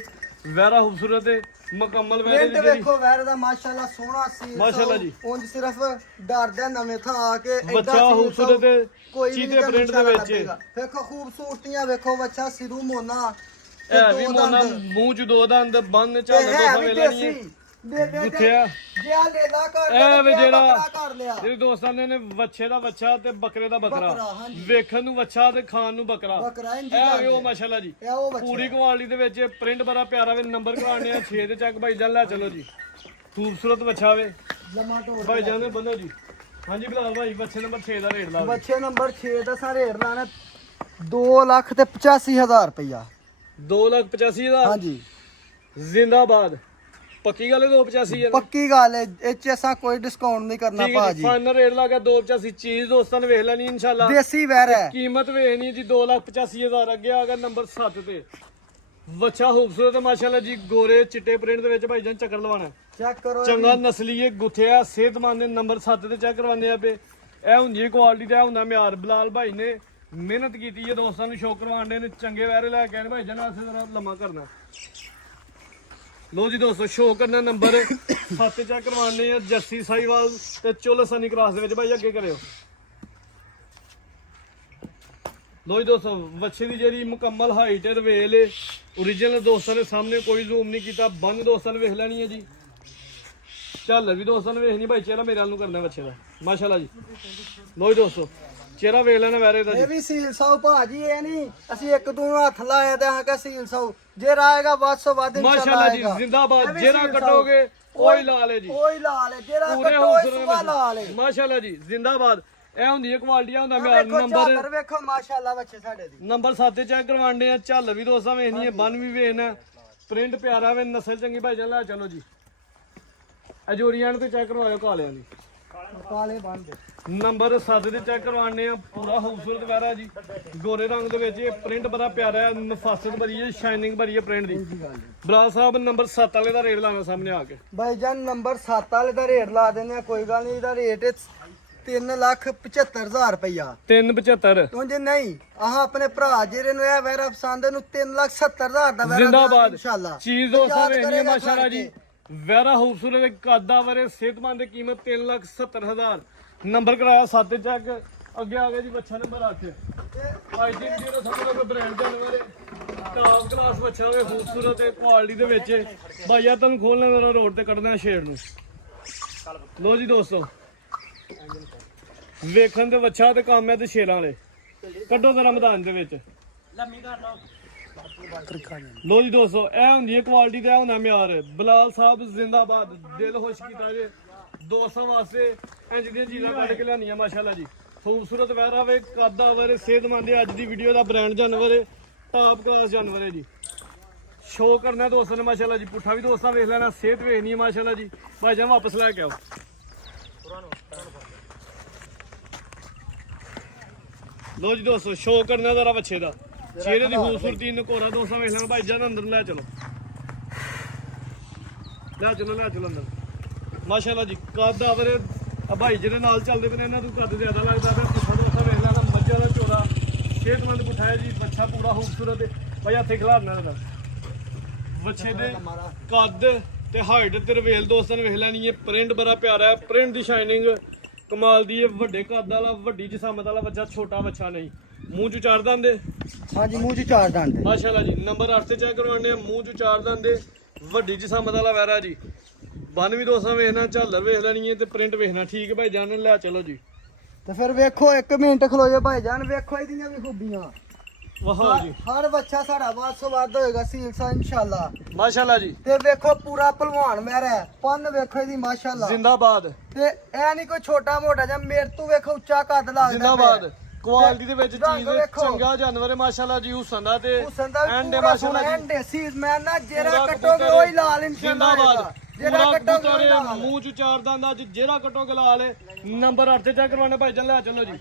ਵੈਰਾ ਖੂਬਸੂਰਤ ਹੈ ਮੁਕੰਮਲ ਵੈਰੇ ਪ੍ਰਿੰਟ ਦੀ ਜਿਹੜੀ ਵੇਖੋ ਵੈਰ ਦਾ ਮਾਸ਼ਾਅੱਲਾ ਸੋਹਣਾ ਸੀ ਮਾਸ਼ਾਅੱਲਾ ਜੀ। ਉਂਝ ਸਿਰਫ ਡਰਦਾ ਨਵੇਂ ਥਾਂ ਆ ਕੇ ਏਦਾਂ ਬੱਚਾ ਸੀਲ ਖੂਬਸੂਰਤ ਤੇ ਕੋਈ ਵੀ ਚੀਤੇ ਤੁਹਾਨੂੰ ਪ੍ਰਿੰਟ ਦੇ ਵਿੱਚ ਲੱਗੇਗਾ। ਵੇਖੋ ਖੂਬਸੂਰਤੀਆਂ ਵੇਖੋ ਬੱਚਾ ਸਿਰੂ ਮੋਨਾ ਤੇ ਇਹ ਵੀ ਦੋ ਮੋਨਾ ਦੰਦ। ਮੂੰਹ ਚ ਦੋ ਦੰਦ ਬੰਨ ਤੇ ਚੱਲ ਦੋ ਹੈ ਵੀ ਸਮੇਂ ਲੈਣੀ ਹੈ ਦੇਸੀ ਬੇਬੇ ਗੁੱਥਿਆ ਜੇ ਆ ਲੇਲਾ ਕਰ ਇਹ ਵੀ ਜਿਹੜਾ ਕਰ ਲਿਆ ਜਿਹੜੇ ਦੋਸਤਾਂ ਨੇ ਵੱਛੇ ਦਾ ਵੱਛਾ ਤੇ ਬੱਕਰੇ ਦਾ ਬੱਕਰਾ, ਬੱਕਰਾ ਹਾਂਜੀ। ਵੇਖਣ ਨੂੰ ਵੱਛਾ ਤੇ ਖਾਣ ਨੂੰ ਬੱਕਰਾ ਬੱਕਰਾ ਇੰਜ ਇਹ ਵੀ ਉਹ ਮਾਸ਼ਾਅੱਲਾ ਜੀ ਇਹ ਉਹ ਬੱਚਾ ਪੂਰੀ ਕੁਆਲਿਟੀ ਦੇ ਵਿੱਚ ਪ੍ਰਿੰਟ ਬੜਾ ਪਿਆਰਾ ਵੇ ਨੰਬਰ ਕਰਾਣੇ ਆ 6 ਤੇ ਚੱਕ ਭਾਈ ਜਾਨ ਲੈ ਚਲੋ ਜੀ ਖੂਬਸੂਰਤ ਵੱਛਾ ਵੇ ਲੰਮਾ ਢੋਲ ਭਾਈ ਜਾਨ ਬੰਨੋ ਜੀ ਹਾਂਜੀ ਬਲਾਲ ਭਾਈ ਵੱਛੇ ਨੰਬਰ 6 ਦਾ ਰੇਟ ਲਾ ਦਿਓ। ਬੱਚੇ ਨੰਬਰ 6 ਦਾ ਸਾ ਰੇਟ ਲਾਣਾ 2,85,000 ਰੁਪਇਆ 2,85,000 ਹਾਂਜੀ ਜ਼ਿੰਦਾਬਾਦ ਪੱਕੀ ਗੱਲ ਹੈ 285 ਹੈ ਨਾ? ਪੱਕੀ ਗੱਲ ਹੈ ਇਹ ਚ ਅਸਾਂ ਕੋਈ ਡਿਸਕਾਊਂਟ ਨਹੀਂ ਕਰਨਾ ਠੀਕ ਹੈ ਜੀ ਭਾਜੀ ਫਾਈਨਲ ਰੇਟ ਲਾ ਕੇ 285 ਚੀਜ਼ ਦੋਸਤਾਂ ਨੇ ਵੇਖ ਲੈਣੀ ਇਨਸ਼ਾਅੱਲਾ ਦੇਸੀ ਵੈਰ ਹੈ ਕੀਮਤ ਵੇਖਣੀ ਜੀ 2,85,000 ਅੱਗੇ ਆ ਗਿਆ ਨੰਬਰ 7 ਤੇ ਵੱਛਾ ਖੂਬਸੂਰਤ ਮਾਸ਼ਾਅੱਲਾ ਜੀ ਗੋਰੇ ਚਿੱਟੇ ਪ੍ਰਿੰਟ ਦੇ ਵਿੱਚ ਭਾਈ ਜਾਨ ਚੱਕਰ ਲਵਾਣਾ ਚੈੱਕ ਕਰੋ ਚੰਗਾ ਨਸਲੀਏ ਗੁੱਥਿਆ ਸਿਹਤਮੰਦ ਨੇ ਨੰਬਰ 7 ਤੇ ਚੈੱਕ ਕਰਵਾਉਂਦੇ ਆ ਪਏ ਇਹ ਹੁੰਦੀ ਹੈ ਕੁਆਲਿਟੀ ਤੇ ਇਹ ਹੁੰਦਾ ਮਿਆਰ ਬਲਾਲ ਭਾਈ ਨੇ ਮਿਹਨਤ ਕੀਤੀ ਹੈ ਦੋਸਤਾਂ ਨੂੰ ਸ਼ੌਕ ਕਰਵਾਉਂਦੇ ਨੇ ਚੰਗੇ ਵੈਰੇ ਲੈ ਕੇ ਆਏ ਨੇ ਭਾਈ ਜਾਨ ਆਸੇ ਜ਼ਰਾ ਲੰਮਾ ਕਰਨਾ ਲੋ ਜੀ ਦੋਸਤੋ ਸ਼ੋਅ ਕਰਨਾ ਨੰਬਰ 7 ਤੇ ਚੈੱਕ ਕਰਵਾਉਂਦੇ ਆ ਜੱਸੀ ਸਾਈਵਾਲ ਤੇ ਚੁਲਸਨੀ ਕ੍ਰਾਸ ਦੇ ਵਿੱਚ ਭਾਈ ਅੱਗੇ ਕਰਿਓ ਲੋ ਜੀ ਦੋਸਤੋ ਵੱਛੇ ਦੀ ਜਿਹੜੀ ਮੁਕੰਮਲ ਹਾਈਟ ਹੈ ਰਵੇਲ ਹੈ ਓਰੀਜਨਲ ਦੋਸਤਾਂ ਦੇ ਸਾਹਮਣੇ ਕੋਈ ਜ਼ੂਮ ਨਹੀਂ ਕੀਤਾ ਬੰਨ ਦੋਸਤਾਂ ਨੇ ਵੇਖ ਲੈਣੀ ਹੈ ਜੀ ਚੱਲ ਵੀ ਦੋਸਤਾਂ ਨੇ ਵੇਖਣੀ ਭਾਈ ਚਿਹਰਾ ਮੇਰੇ ਵੱਲ ਨੂੰ ਕਰਨਾ ਵੱਛੇ ਦਾ ਮਾਸ਼ਾਅੱਲਾ ਜੀ ਲੋ ਜੀ ਦੋਸਤੋ ਚਿਹਰਾ ਵੇਖ ਲੈਣਾ ਵੈਰੇ ਦਾ ਇਹ ਜੀ ਵੀ ਸੀਲ ਸਾਊ ਭਾਜੀ ਇਹ ਨਹੀਂ ਅਸੀਂ ਇੱਕ ਦੂਰ ਹੱਥ ਲਾਇਆ ਤੇ ਆਹ ਕਾ ਸੀਲ ਸਾਊ ਜੇ ਰਾਏਗਾ ਵੱਧ ਤੋਂ ਵੱਧ ਮਾਸ਼ਾਅੱਲਾ ਜੀ ਜ਼ਿੰਦਾਬਾਦ ਜਿਹੜਾ ਕਟੋਗੇ ਉਹੀ ਲਾ ਲੇ ਜੀ ਉਹੀ ਲਾ ਲੈ ਜਿਹੜਾ ਪੂਰੇ ਕਟੋਏ ਹੌਸਲੇ ਸੁਬਾ ਲਾ ਲੈ ਨਾਲ ਮਾਸ਼ਾਅੱਲਾ ਜੀ ਜ਼ਿੰਦਾਬਾਦ ਇਹ ਹੁੰਦੀ ਹੈ ਕੁਆਲਿਟੀ ਹੁੰਦਾ ਆਹ ਮਿਆਰ ਵੇਖੋ ਨੰਬਰ ਝਾਲਰ ਵੇਖੋ ਮਾਸ਼ਾਅੱਲਾ ਬੱਚੇ ਸਾਡੇ ਦੀ ਨੰਬਰ 7 ਤੇ ਚੈੱਕ ਕਰਵਾਉਂਦੇ ਆ ਝੱਲ ਵੀ ਦੋਸਤਾਂ ਵੇਖਣੀ ਹੈ ਬੰਨ ਵੀ ਵੇਖਣਾ ਪ੍ਰਿੰਟ ਪਿਆਰਾ ਵੇ ਨਸਲ ਚੰਗੀ ਭਾਈ ਜਾਨ ਲੈ ਚਲੋ ਜੀ ਅਜੋਰੀਆਂ ਤੇ ਚੈੱਕ ਕਰਵਾਇਓ ਕਾਲਿਆਂ ਦੀ ਕਾਲੇ ਬੰਦ ਨੰਬਰ 7 ਤੇ ਚੈੱਕ ਕਰਵਾਉਂਦੇ ਆ ਪੂਰਾ ਖੂਬਸੂਰਤ ਵੈਰਾ ਜੀ ਗੋਰੇ ਰੰਗ ਦੇ ਵਿੱਚ ਇਹ ਪ੍ਰਿੰਟ ਬੜਾ ਪਿਆਰਾ ਹੈ ਨਫਾਸਤ ਭਰੀ ਹੈ ਸ਼ਾਈਨਿੰਗ ਭਰੀ ਹੈ ਪ੍ਰਿੰਟ ਦੀ ਬਰਾਲ ਸਾਹਿਬ ਨੰਬਰ 7 ਵਾਲੇ ਦਾ ਰੇਟ ਲਾਣਾ ਸਾਹਮਣੇ ਆ ਕੇ ਭਾਈ ਜਾਨ ਨੰਬਰ 7 ਵਾਲੇ ਦਾ ਰੇਟ ਲਾ ਦਿੰਦੇ ਆ ਕੋਈ ਗੱਲ ਨਹੀਂ ਇਹਦਾ ਰੇਟ 3,75,000 ਰੁਪਇਆ 375 ਤੂੰ ਜੇ ਨਹੀਂ ਆਹ ਆਪਣੇ ਭਰਾ ਜਿਹੜੇ ਨੂੰ ਇਹ ਵੈਰਾ ਪਸੰਦ ਨੂੰ 3,70,000 ਦਾ ਵੈਰਾ ਜ਼ਿੰਦਾਬਾਦ ਇਨਸ਼ਾਅੱਲਾ ਚੀਜ਼ ਦੋਸਤਾਂ ਯਾਦ ਵੇਖਣੀ ਹੈ ਕਰੇਗਾ ਮਾਸ਼ਾਅੱਲਾ ਜੀ ਵੈਰਾ ਖੂਬਸੂਰਤ ਕਾਦਾ ਵਰੇ ਸਿਹਤਮੰਦ ਦੀ ਕੀਮਤ 3,70,000 ਨੰਬਰ ਕਰਾਇਆ 7 ਚੈੱਕ ਅੱਗੇ ਆ ਗਿਆ ਜੀ ਬੱਚਾ ਨੰਬਰ 8 ਭਾਈ ਜੀ ਜਿਹੜਾ ਸਮਝ ਲਓ ਬ੍ਰਾਂਡ ਜਾਨਵਰ ਟਾਪ ਕਲਾਸ ਬੱਚਾ ਹੋਵੇ ਖੂਬਸੂਰਤ ਤੇ ਕੁਆਲਿਟੀ ਦੇ ਵਿੱਚ ਭਾਈ ਆ ਤੁਹਾਨੂੰ ਖੋਲਣਾ ਜ਼ਰਾ ਰੋਡ ਤੇ ਕੱਢਣਾ ਸ਼ੇਡ ਨੂੰ ਲੋ ਜੀ ਦੋਸਤੋ ਵੇਖਣ ਦੇ ਬੱਚਾ ਤੇ ਕੰਮ ਹੈ ਤੇ ਸ਼ੇਰਾਂ ਵਾਲੇ ਕੱਢੋ ਜ਼ਰਾ ਮੈਦਾਨ ਦੇ ਵਿੱਚ ਲੰਮੀ ਕਰ ਲਓ ਲੋ ਜੀ ਦੋਸਤੋ ਇਹ ਹੁੰਦੀ ਹੈ ਕੁਆਲਿਟੀ ਤੇ ਇਹ ਹੁੰਦਾ ਮਿਆਰ ਬਲਾਲ ਸਾਹਿਬ ਜ਼ਿੰਦਾਬਾਦ ਦਿਲ ਖੁਸ਼ ਕੀਤਾ ਜੇ ਦੋਸਤਾਂ ਵਾਸਤੇ ਇੰਜ ਦੀਆਂ ਚੀਜ਼ਾਂ ਕੱਢ ਕੇ ਲਿਆਂਦੀਆਂ ਮਾਸ਼ਾਅੱਲਾ ਜੀ ਖੂਬਸੂਰਤ ਵੈਰਾ ਵੇ ਕਾਦਾ ਵਰੇ ਸਿਹਤਮੰਦ ਅੱਜ ਦੀ ਵੀਡੀਓ ਦਾ ਬ੍ਰਾਂਡ ਜਾਨਵਰ ਹੈ ਟਾਪ ਕਲਾਸ ਜਾਨਵਰ ਹੈ ਜੀ ਸ਼ੋਅ ਕਰਨਾ ਦੋਸਤਾਂ ਨੇ ਮਾਸ਼ਾਅੱਲਾ ਜੀ। ਪੁੱਠਾ ਵੀ ਦੋਸਤਾਂ ਵੇਖ ਲੈਣਾ, ਸਿਹਤ ਵੇਖਣੀ ਹੈ ਮਾਸ਼ਾਅੱਲਾ ਜੀ। ਭਾਈ ਜਾਨ ਵਾਪਸ ਲੈ ਕੇ ਆਓ। ਲੋ ਜੀ ਦੋਸਤੋ ਸ਼ੋਅ ਕਰਨਾ ਜ਼ਰਾ ਬੱਚੇ ਦਾ, ਚਿਹਰੇ ਦੀ ਖੂਬਸੂਰਤੀ ਨਕੋਰਾ ਦੋਸਤਾਂ ਵੇਖ ਲੈਣਾ। ਭਾਈ ਜਾਨ ਅੰਦਰ ਲੈ ਚਲੋ, ਲੈ ਚਲੋ ਅੰਦਰ। ਮਾਸ਼ਾਅੱਲਾ ਜੀ ਕੱਦ ਆਵਰੇ ਭਾਈ ਜਿਹੜੇ ਨਾਲ ਚੱਲਦੇ ਪਏ ਨੇ ਇਹਨਾਂ ਨੂੰ ਕੱਦ ਜ਼ਿਆਦਾ ਲੱਗਦਾ ਪਿਆ। ਪੁੱਠਾ ਦੋਸਤਾਂ ਵੇਖ ਲੈਣਾ, ਮੱਝਾਂ ਦਾ ਝੋਲਾ ਸਿਹਤਮੰਦ ਪੁੱਠਾ ਹੈ ਜੀ। ਬੱਚਾ ਪੂਰਾ ਖੂਬਸੂਰਤ ਹੈ ਭਾਈ, ਹੱਥੇ ਖਿਲਾਰਨਾ ਇਹਦਾ। ਬੱਚੇ ਦੇ ਕੱਦ ਤੇ ਹਾਈਟ ਤੇ ਰਵੇਲ ਦੋਸਤਾਂ ਨੇ ਵੇਖ ਲੈਣੀ ਹੈ। ਪ੍ਰਿੰਟ ਬੜਾ ਪਿਆਰਾ ਹੈ, ਪ੍ਰਿੰਟ ਦੀ ਸ਼ਾਈਨਿੰਗ ਕਮਾਲ ਦੀ ਹੈ। ਵੱਡੇ ਕੱਦ ਵਾਲਾ, ਵੱਡੀ ਜਿਸਾਮਤ ਵਾਲਾ ਬੱਚਾ, ਛੋਟਾ ਬੱਚਾ ਨਹੀਂ। ਮੂੰਹ ਚ ਚਾਰ ਦੰਦ ਦੇ, ਹਾਂਜੀ ਮੂੰਹ ਚ ਚਾਰ ਦੰਦ ਮਾਸ਼ਾਅੱਲਾ ਜੀ। ਨੰਬਰ 8 ਤੇ ਚੈੱਕ ਕਰਵਾਉਣੇ ਆ। ਮੂੰਹ ਚ ਚਾਰ ਦੰਦ ਦੇ, ਵੱਡੀ ਜਿਸਾਮਤ ਵਾਲਾ ਵੈਰਾ ਜੀ। ਬੰਨ ਵੀ ਦੋਸਤਾਂ ਵੇਖਣਾ, ਝਾਲਰ ਵੇਖ ਲੈਣੀ ਹੈ ਤੇ ਪ੍ਰਿੰਟ ਵੇਖਣਾ। ਠੀਕ ਹੈ ਭਾਈ ਜਾਨ, ਲੈ ਚਲੋ ਜੀ। ਤੇ ਫਿਰ ਵੇਖੋ 1 ਮਿੰਟ ਖਲੋ ਜਾ ਭਾਈ ਜਾਨ, ਵੇਖੋ ਇਹਦੀਆਂ ਵੀ ਖੂਬੀਆਂ। ਵਾਹ ਜੀ ਹਰ ਬੱਚਾ ਸਾਡਾ ਵੱਧ ਤੋਂ ਵੱਧ ਹੋਏਗਾ ਸੀਲਸਾ ਇਨਸ਼ਾਅੱਲਾ। ਮਾਸ਼ਾਅੱਲਾ ਜੀ। ਤੇ ਵੇਖੋ ਪੂਰਾ ਭਲਵਾਨ ਮੇਰਾ ਹੈ, ਪੰਨ ਵੇਖੋ ਇਹਦੀ ਮਾਸ਼ਾਅੱਲਾ ਜ਼ਿੰਦਾਬਾਦ। ਤੇ ਇਹ ਨਹੀਂ ਕੋਈ ਛੋਟਾ ਮੋਟਾ ਜਾਂ ਮੇਰੇ ਤੋਂ ਵੇਖੋ ਉੱਚਾ ਕੱਦ ਲੱਗਦਾ ਜ਼ਿੰਦਾਬਾਦ। ਕੁਆਲਿਟੀ ਦੇ ਵਿੱਚ ਰੰਗ ਚੀਜ਼ ਵੇਖੋ। ਚੰਗਾ ਜਾਨਵਰ ਹੈ ਮਾਸ਼ਾਅੱਲਾ ਜੀ। ਹੁਸਨ ਦਾ ਤੇ ਹੁਸਨ ਦਾ ਐਂਡ ਪੂਰਾ ਮਾਸ਼ਾਅੱਲਾ ਜੀ। ਐਂਡ ਸੀਜ਼ ਮੈਂ ਨਾ ਜਿਹੜਾ ਪੂਰਾ ਕੱਟੋਗੇ ਕਬੂਤਰ ਉਹੀ ਲਾਲ ਇਨਸ਼ਾਅੱਲਾ ਜ਼ਿੰਦਾਬਾਦ। ਹੋਏਗਾ। ਜਿਹੜਾ ਪੂਰਾ ਕੱਟੋਗੇ ਕਬੂਤਰ ਉਹੀ ਹੈ, ਲਾਲ। ਮੂੰਹ ਚ ਚਾਰ ਦੰਦ ਅੱਜ ਜਿਹੜਾ ਕੱਟੋਗੇ ਲਾਲ ਹੈ। ਨੰਬਰ 8 ਤੇ ਚੈੱਕ ਕਰਵਾਉਣਾ ਭਾਈ ਜਾਨ, ਲੈ ਚਲੋ ਜੀ।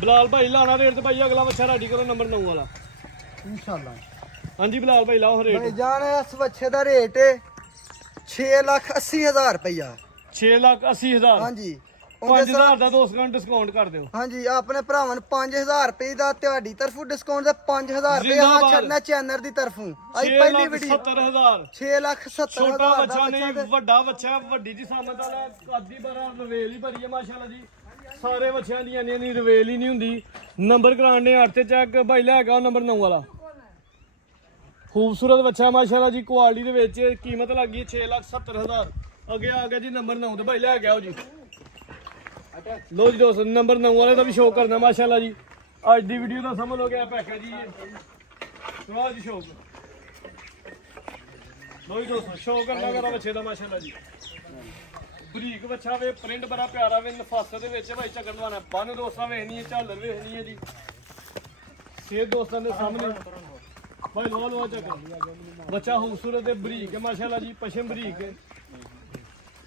ਬਲਾਲ ਭਾਈ ਲਾਣਾ ਰੇਟ ਤੇ ਭਾਈ ਅਗਲਾ ਬੱਚਾ ਰੈਡੀ ਕਰੋ ਨੰਬਰ 9 ਵਾਲਾ ਇਨਸ਼ਾਅੱਲਾ। ਹਾਂਜੀ ਬਲਾਲ ਭਾਈ ਲਾਓ ਭਾਈ ਰੇਟ। ਜਾਨ ਇਸ ਬੱਚੇ ਦਾ ਰੇਟ ਹੈ 6,80,000 ਰੁਪਇਆ। 6,80,000। ਹਾਂਜੀ 5,000 ਦਾ ਦੋਸਤਾਂ ਡਿਸਕਾਊਂਟ ਕਰ ਦਿਓ। ਹਾਂਜੀ ਆਪਣੇ ਭਰਾਵਾਂ ਨੂੰ 5,000 ਰੁਪਏ ਦਾ ਤੁਹਾਡੀ ਤਰਫੋਂ ਡਿਸਕਾਊਂਟ ਤੇ 5,000 ਰੁਪਏ ਹਾਂ ਜ਼ਿੰਦਾਬਾਦ। ਛੱਡਣਾ ਚੈਨਲ ਦੀ ਤਰਫੋਂ। ਅੱਜ ਪਹਿਲੀ ਵੀਡੀਓ 6,70,000। 6,70,000 ਛੋਟਾ ਦਾ ਬੱਚਾ ਨਹੀਂ, ਬੱਚਾ ਤੇ ਵੱਡਾ ਬੱਚਾ, ਵੱਡੀ ਜੀ ਸਾਮਤ ਵਾਲਾ। ਕਾਦੀ ਬਰਾ ਰਵੇਲ ਹੀ ਭਰੀ ਹੈ ਮਾਸ਼ਾਅੱਲਾ ਜੀ। ਸਾਰੇ ਬੱਚਿਆਂ ਦੀਆਂ ਨਹੀਂ ਰਵੇਲ ਹੀ ਨਹੀਂ ਹੁੰਦੀ। ਨੰਬਰ ਕਰਾਣੇ 8 ਤੇ ਚੈੱਕ ਭਾਈ ਲੈ ਕੇ ਆਓ ਨੰਬਰ 9 ਵਾਲਾ। ਖੂਬਸੂਰਤ ਬੱਚਾ ਮਾਸ਼ਾਅੱਲਾ ਜੀ। ਕੁਆਲਿਟੀ ਦੇ ਵਿੱਚ ਕੀਮਤ ਲੱਗੀ 6,70,000। ਅੱਗੇ ਆ ਗਿਆ ਜੀ ਨੰਬਰ 9 ਤੇ ਭਾਈ ਲੈ ਕੇ ਆਓ ਜੀ। ਲੋ ਜੀ ਦੋਸਤੋ ਨੰਬਰ 9 ਵਾਲੇ ਦਾ ਵੀ ਸ਼ੋਅ ਕਰਨਾ ਮਾਸ਼ਾਅੱਲਾ ਜੀ। ਅੱਜ ਦੀ ਵੀਡੀਓ ਦਾ ਸਮਝ ਲਓ ਕਿ ਪੈਕੇਜ ਜੀ ਸਵਾਲ ਜੀ ਸ਼ੋਅ। ਲੋ ਜੀ ਦੋਸਤੋ ਸ਼ੋਅ ਕਰਨਾ ਮੇਰਾ ਬੱਚੇ ਦਾ ਮਾਸ਼ਾਅੱਲਾ ਜੀ। ਬਰੀਕ ਬੱਚਾ ਵੇ, ਪ੍ਰਿੰਟ ਬੜਾ ਪਿਆਰਾ ਵੇ, ਨਫਾਸਤ ਦੇ ਵਿੱਚ ਭਾਈ ਚੱਕਰ ਲਵਾਣਾ। ਬੰਨ ਦੋਸਤਾਂ ਵੇਖਣੀ ਹੈ, ਝਾਲਰ ਵੇਖਣੀ ਹੈ ਜੀ। ਸੇਧ ਦੋਸਤਾਂ ਦੇ ਸਾਹਮਣੇ ਭਾਈ ਲਵਾ ਚੱਕਰ। ਬੱਚਾ ਖੂਬਸੂਰਤ ਤੇ ਬਰੀਕ ਹੈ ਮਾਸ਼ਾਅੱਲਾ ਜੀ। ਪਸ਼ਮ ਬਰੀਕ ਹੈ,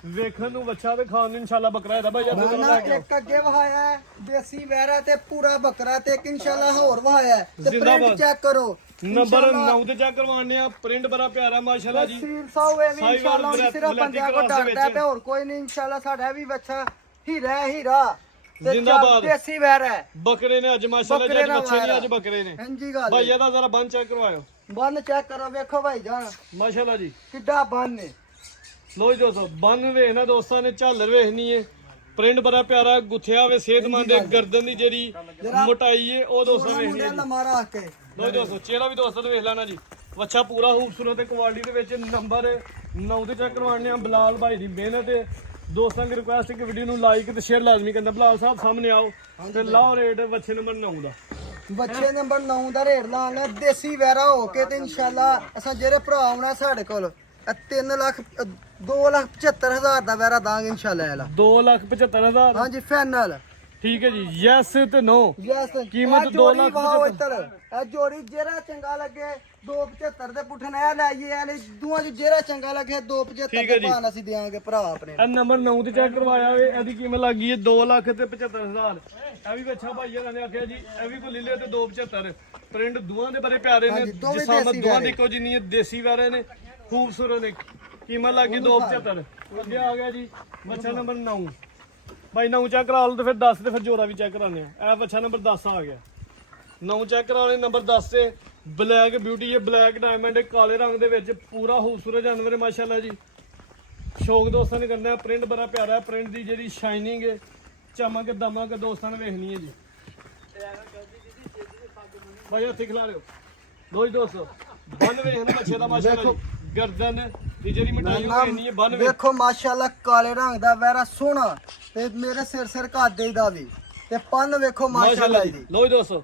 ਵੇਖਣ ਨੂੰ ਬੱਚਾ ਤੇ ਖਾਣ ਨੂੰ ਇਨਸ਼ਾਅੱਲਾ ਬੱਕਰਾ ਹੈ ਭਾਈ ਜਦ ਨਾ ਇੱਕ ਅੱਗੇ ਵਹਾਇਆ ਹੈ, ਦੇਸੀ ਵੈਰਾ ਤੇ ਪੂਰਾ ਬੱਕਰਾ ਤੇ ਇੱਕ ਇਨਸ਼ਾਅੱਲਾ ਹੋਰ ਵਹਾਇਆ ਹੈ। ਤੇ ਜ਼ਿੰਦਾਬਾਦ। ਪ੍ਰਿੰਟ ਚੈੱਕ ਕਰੋ ਨੰਬਰ 9 ਤੇ ਚੈੱਕ ਕਰਵਾਉਣੇ ਆ। ਪ੍ਰਿੰਟ ਬੜਾ ਪਿਆਰਾ ਮਾਸ਼ਾਅੱਲਾ ਜੀ। ਸੀਲ ਸਾਊ ਇਹ ਵੀ ਸਾਈਵਾਲ ਇਨਸ਼ਾਅੱਲਾ ਬਲੈਕ- ਸਿਰਫ ਬੰਦਿਆਂ ਕੋ ਬਲੈਕ ਕ੍ਰਾਸ ਦੇ ਡਰਦਾ ਵਿੱਚ। ਪਿਆ, ਹੋਰ ਕੋਈ ਨਹੀਂ ਇਨਸ਼ਾਅੱਲਾ। ਸਾਡਾ ਵੀ ਬੱਚਾ ਹੀਰਾ ਹੈ, ਹੀਰਾ ਤੇ ਜ਼ਿੰਦਾਬਾਦ। ਦੇਸੀ ਵੈਰਾ ਹੈ। ਬੱਕਰੇ ਨੇ ਅੱਜ ਮਾਸ਼ਾਅੱਲਾ ਜੀ, ਬੱਕਰੇ ਅੱਜ ਨਾਲ ਬੱਚੇ ਨੇ ਵਾਰਾ। ਅੱਜ ਬੱਕਰੇ ਨੇ। ਹਾਂਜੀ ਗੱਲ ਭਾਈ ਇਹਦਾ ਜ਼ਰਾ ਬੰਨ ਚੈੱਕ ਕਰਵਾਇਓ ਬੰਨ ਚੈੱਕ ਕਰੋ, ਵੇਖੋ ਭਾਈ ਜਾਨ ਮਾਸ਼ਾਅੱਲਾ ਜੀ। ਕਿੱਡਾ ਬੰਨ ਨੇ। ਲੋ ਜੀ ਦੋਸਤੋ ਬੰਨ ਵੇਖਣਾ ਦੋਸਤਾਂ ਨੇ, ਝਾਲਰ ਵੇਖਣੀ ਹੈ। ਪ੍ਰਿੰਟ ਬੜਾ ਪਿਆਰਾ ਗੁੱਥਿਆ ਵੇ, ਸਿਹਤਮੰਦ ਹੈ। ਗਰਦਨ ਦੀ ਜਿਹੜੀ ਮੋਟਾਈ ਹੈ ਉਹ ਦੋਸਤਾਂ ਵੇਖਣੀ ਮੁੰਡਿਆਂ ਹੈ। ਦਾ ਮਾਰਾ ਕੇ ਲੋ ਜੀ ਦੋਸਤੋ ਚਿਹਰਾ ਵੀ ਦੋਸਤਾਂ ਨੇ ਵੇਖ ਲੈਣਾ ਜੀ। ਬੱਚਾ ਪੂਰਾ ਖੂਬਸੂਰਤ ਤੇ ਕੁਆਲਿਟੀ ਦੇ ਵਿੱਚ। ਨੰਬਰ 9 ਤੇ ਚੈੱਕ ਕਰਵਾਉਣੇ ਆ। ਬਲਾਲ ਭਾਈ ਦੀ ਮਿਹਨਤ ਹੈ। ਦੋਸਤਾਂ ਦੀ ਰਿਕੁਐਸਟ ਹੈ ਕਿ ਵੀਡੀਓ ਨੂੰ ਲਾਈਕ ਤੇ ਸ਼ੇਅਰ ਲਾਜ਼ਮੀ ਕਰਨਾ। ਬਲਾਲ ਸਾਹਿਬ ਸਾਹਮਣੇ ਆਓ ਤੇ ਲਾਓ ਰੇਟ ਬੱਚੇ ਨੰਬਰ 9 ਦਾ। ਬੱਚੇ ਨੰਬਰ 9 ਦਾ ਰੇਟ ਲਾਣਾ ਦੇਸੀ ਵੈਰਾ ਹੋ ਕੇ ਤੇ ਇਨਸ਼ਾਅੱਲਾ ਅਸਾਂ ਜਿਹੜੇ ਭਰਾ ਆਉਣਾ ਸਾਡੇ ਕੋਲ 2,75,000 ਦਾ ਵੈਰਾ ਦਾਂਗੇ ਇਨਸ਼ਾਅੱਲਾ। 2,75,000। ਹਾਂਜੀ ਫਾਈਨਲ ਠੀਕ ਹੈ ਜੀ। ਯੈਸ ਤੇ ਨੋ। ਯਸ ਕੀਮਤ 2,75,000। ਇਹ ਜੋੜੀ ਜਿਹੜਾ ਚੰਗਾ ਲੱਗੇ 2,75 ਦੇ ਪੁੱਠਣ ਇਹ ਲਾਈਏ। ਇਹ ਦੋਵਾਂ ਚ ਜਿਹੜਾ ਚੰਗਾ ਲੱਗੇ 2,75 ਠੀਕ ਹੈ ਦੇ ਜੀ। ਭਾਣ ਅਸੀਂ ਦਿਆਂਗੇ ਭਰਾ ਆਪਣੇ ਇਹ ਨੰਬਰ 9 ਤੇ ਚੈੱਕ ਕਰਵਾਇਆ ਵੇ। ਇਹਦੀ ਕੀਮਤ ਲੱਗੀ ਹੈ 2,75,000। ਇਹ ਵੀ ਬੱਚਾ ਭਾਈ ਇਹਨਾਂ ਨੇ ਆਖਿਆ ਜੀ ਇਹ ਵੀ ਕੋਈ ਲੈ ਲਿਓ ਤੇ 2,75। ਪ੍ਰਿੰਟ ਦੋਵਾਂ ਦੇ ਬੜੇ ਪਿਆਰੇ ਨੇ। ਹਾਂਜੀ, ਦੋਵੇਂ ਜਿਸਾਮਤ ਦੇਸੀ ਦੋਵਾਂ ਦੀ ਵੈਰੇ। ਇੱਕੋ ਜਿੰਨੀ ਹੈ। ਦੇਸੀ ਵਾਰੇ ਨੇ, ਖੂਬਸੂਰਤ ਨੇ। ਕੀਮਤ ਲੱਗੀ 2,75। ਅੱਗੇ ਆ ਗਿਆ ਜੀ ਬੱਚਾ ਨੰਬਰ 9। ਭਾਈ 9 ਚੈੱਕ ਕਰਾ ਲਓ ਤੇ ਫਿਰ 10 ਤੇ ਫਿਰ ਜੋੜਾ ਵੀ ਚੈੱਕ ਕਰਾਉਂਦੇ ਆ। ਇਹ ਬੱਚਾ ਨੰਬਰ 10 ਆ ਗਿਆ। 9 ਚੈੱਕ ਕਰਾਉਣੇ ਨੰਬਰ 10 ਤੇ। ਬਲੈਕ ਬਿਊਟੀ ਹੈ, ਬਲੈਕ ਡਾਇਮੰਡ ਹੈ, ਕਾਲੇ ਰੰਗ ਦੇ ਵਿੱਚ ਪੂਰਾ ਖੂਬਸੂਰਤ ਜਾਨਵਰ ਹੈ ਮਾਸ਼ਾਅੱਲਾ ਜੀ। ਸ਼ੌਕ ਦੋਸਤਾਂ ਨੇ ਕਰਨਾ। ਪ੍ਰਿੰਟ ਬੜਾ ਪਿਆਰਾ ਹੈ। ਪ੍ਰਿੰਟ ਦੀ ਜਿਹੜੀ ਸ਼ਾਈਨਿੰਗ ਹੈ, ਚਮਕ ਦਮਕ ਦੋਸਤਾਂ ਨੇ ਵੇਖਣੀ ਹੈ ਜੀ। ਭਾਈ ਹੱਥ ਖਿਲਾ ਰਿਓ। ਲੋ ਜੀ ਦੋਸਤੋ ਬੰਨ ਵੇਖਣਾ ਬੱਚੇ ਦਾ ਮਾਸ਼ਾਅੱਲਾ ਜੀ। ਗਰਦਨ ਦੀ ਜਿਹੜੀ ਮਟਾਈ ਉਹ ਵੇਖਣੀ ਹੈ। ਬੰਨ ਵੇਖੋ ਮਾਸ਼ਾਅੱਲਾ ਕਾਲੇ ਰੰਗ ਦਾ ਵੈਰਾ ਸੋਹਣਾ ਤੇ ਮੇਰੇ ਸਿਰ ਕਾਦੇ ਦਾ ਵੀ ਤੇ ਪੰਨ ਵੇਖੋ ਮਾਸ਼ਾਅੱਲਾ ਜੀ। ਜੀ। ਲੋ ਜੀ ਦੋਸਤੋ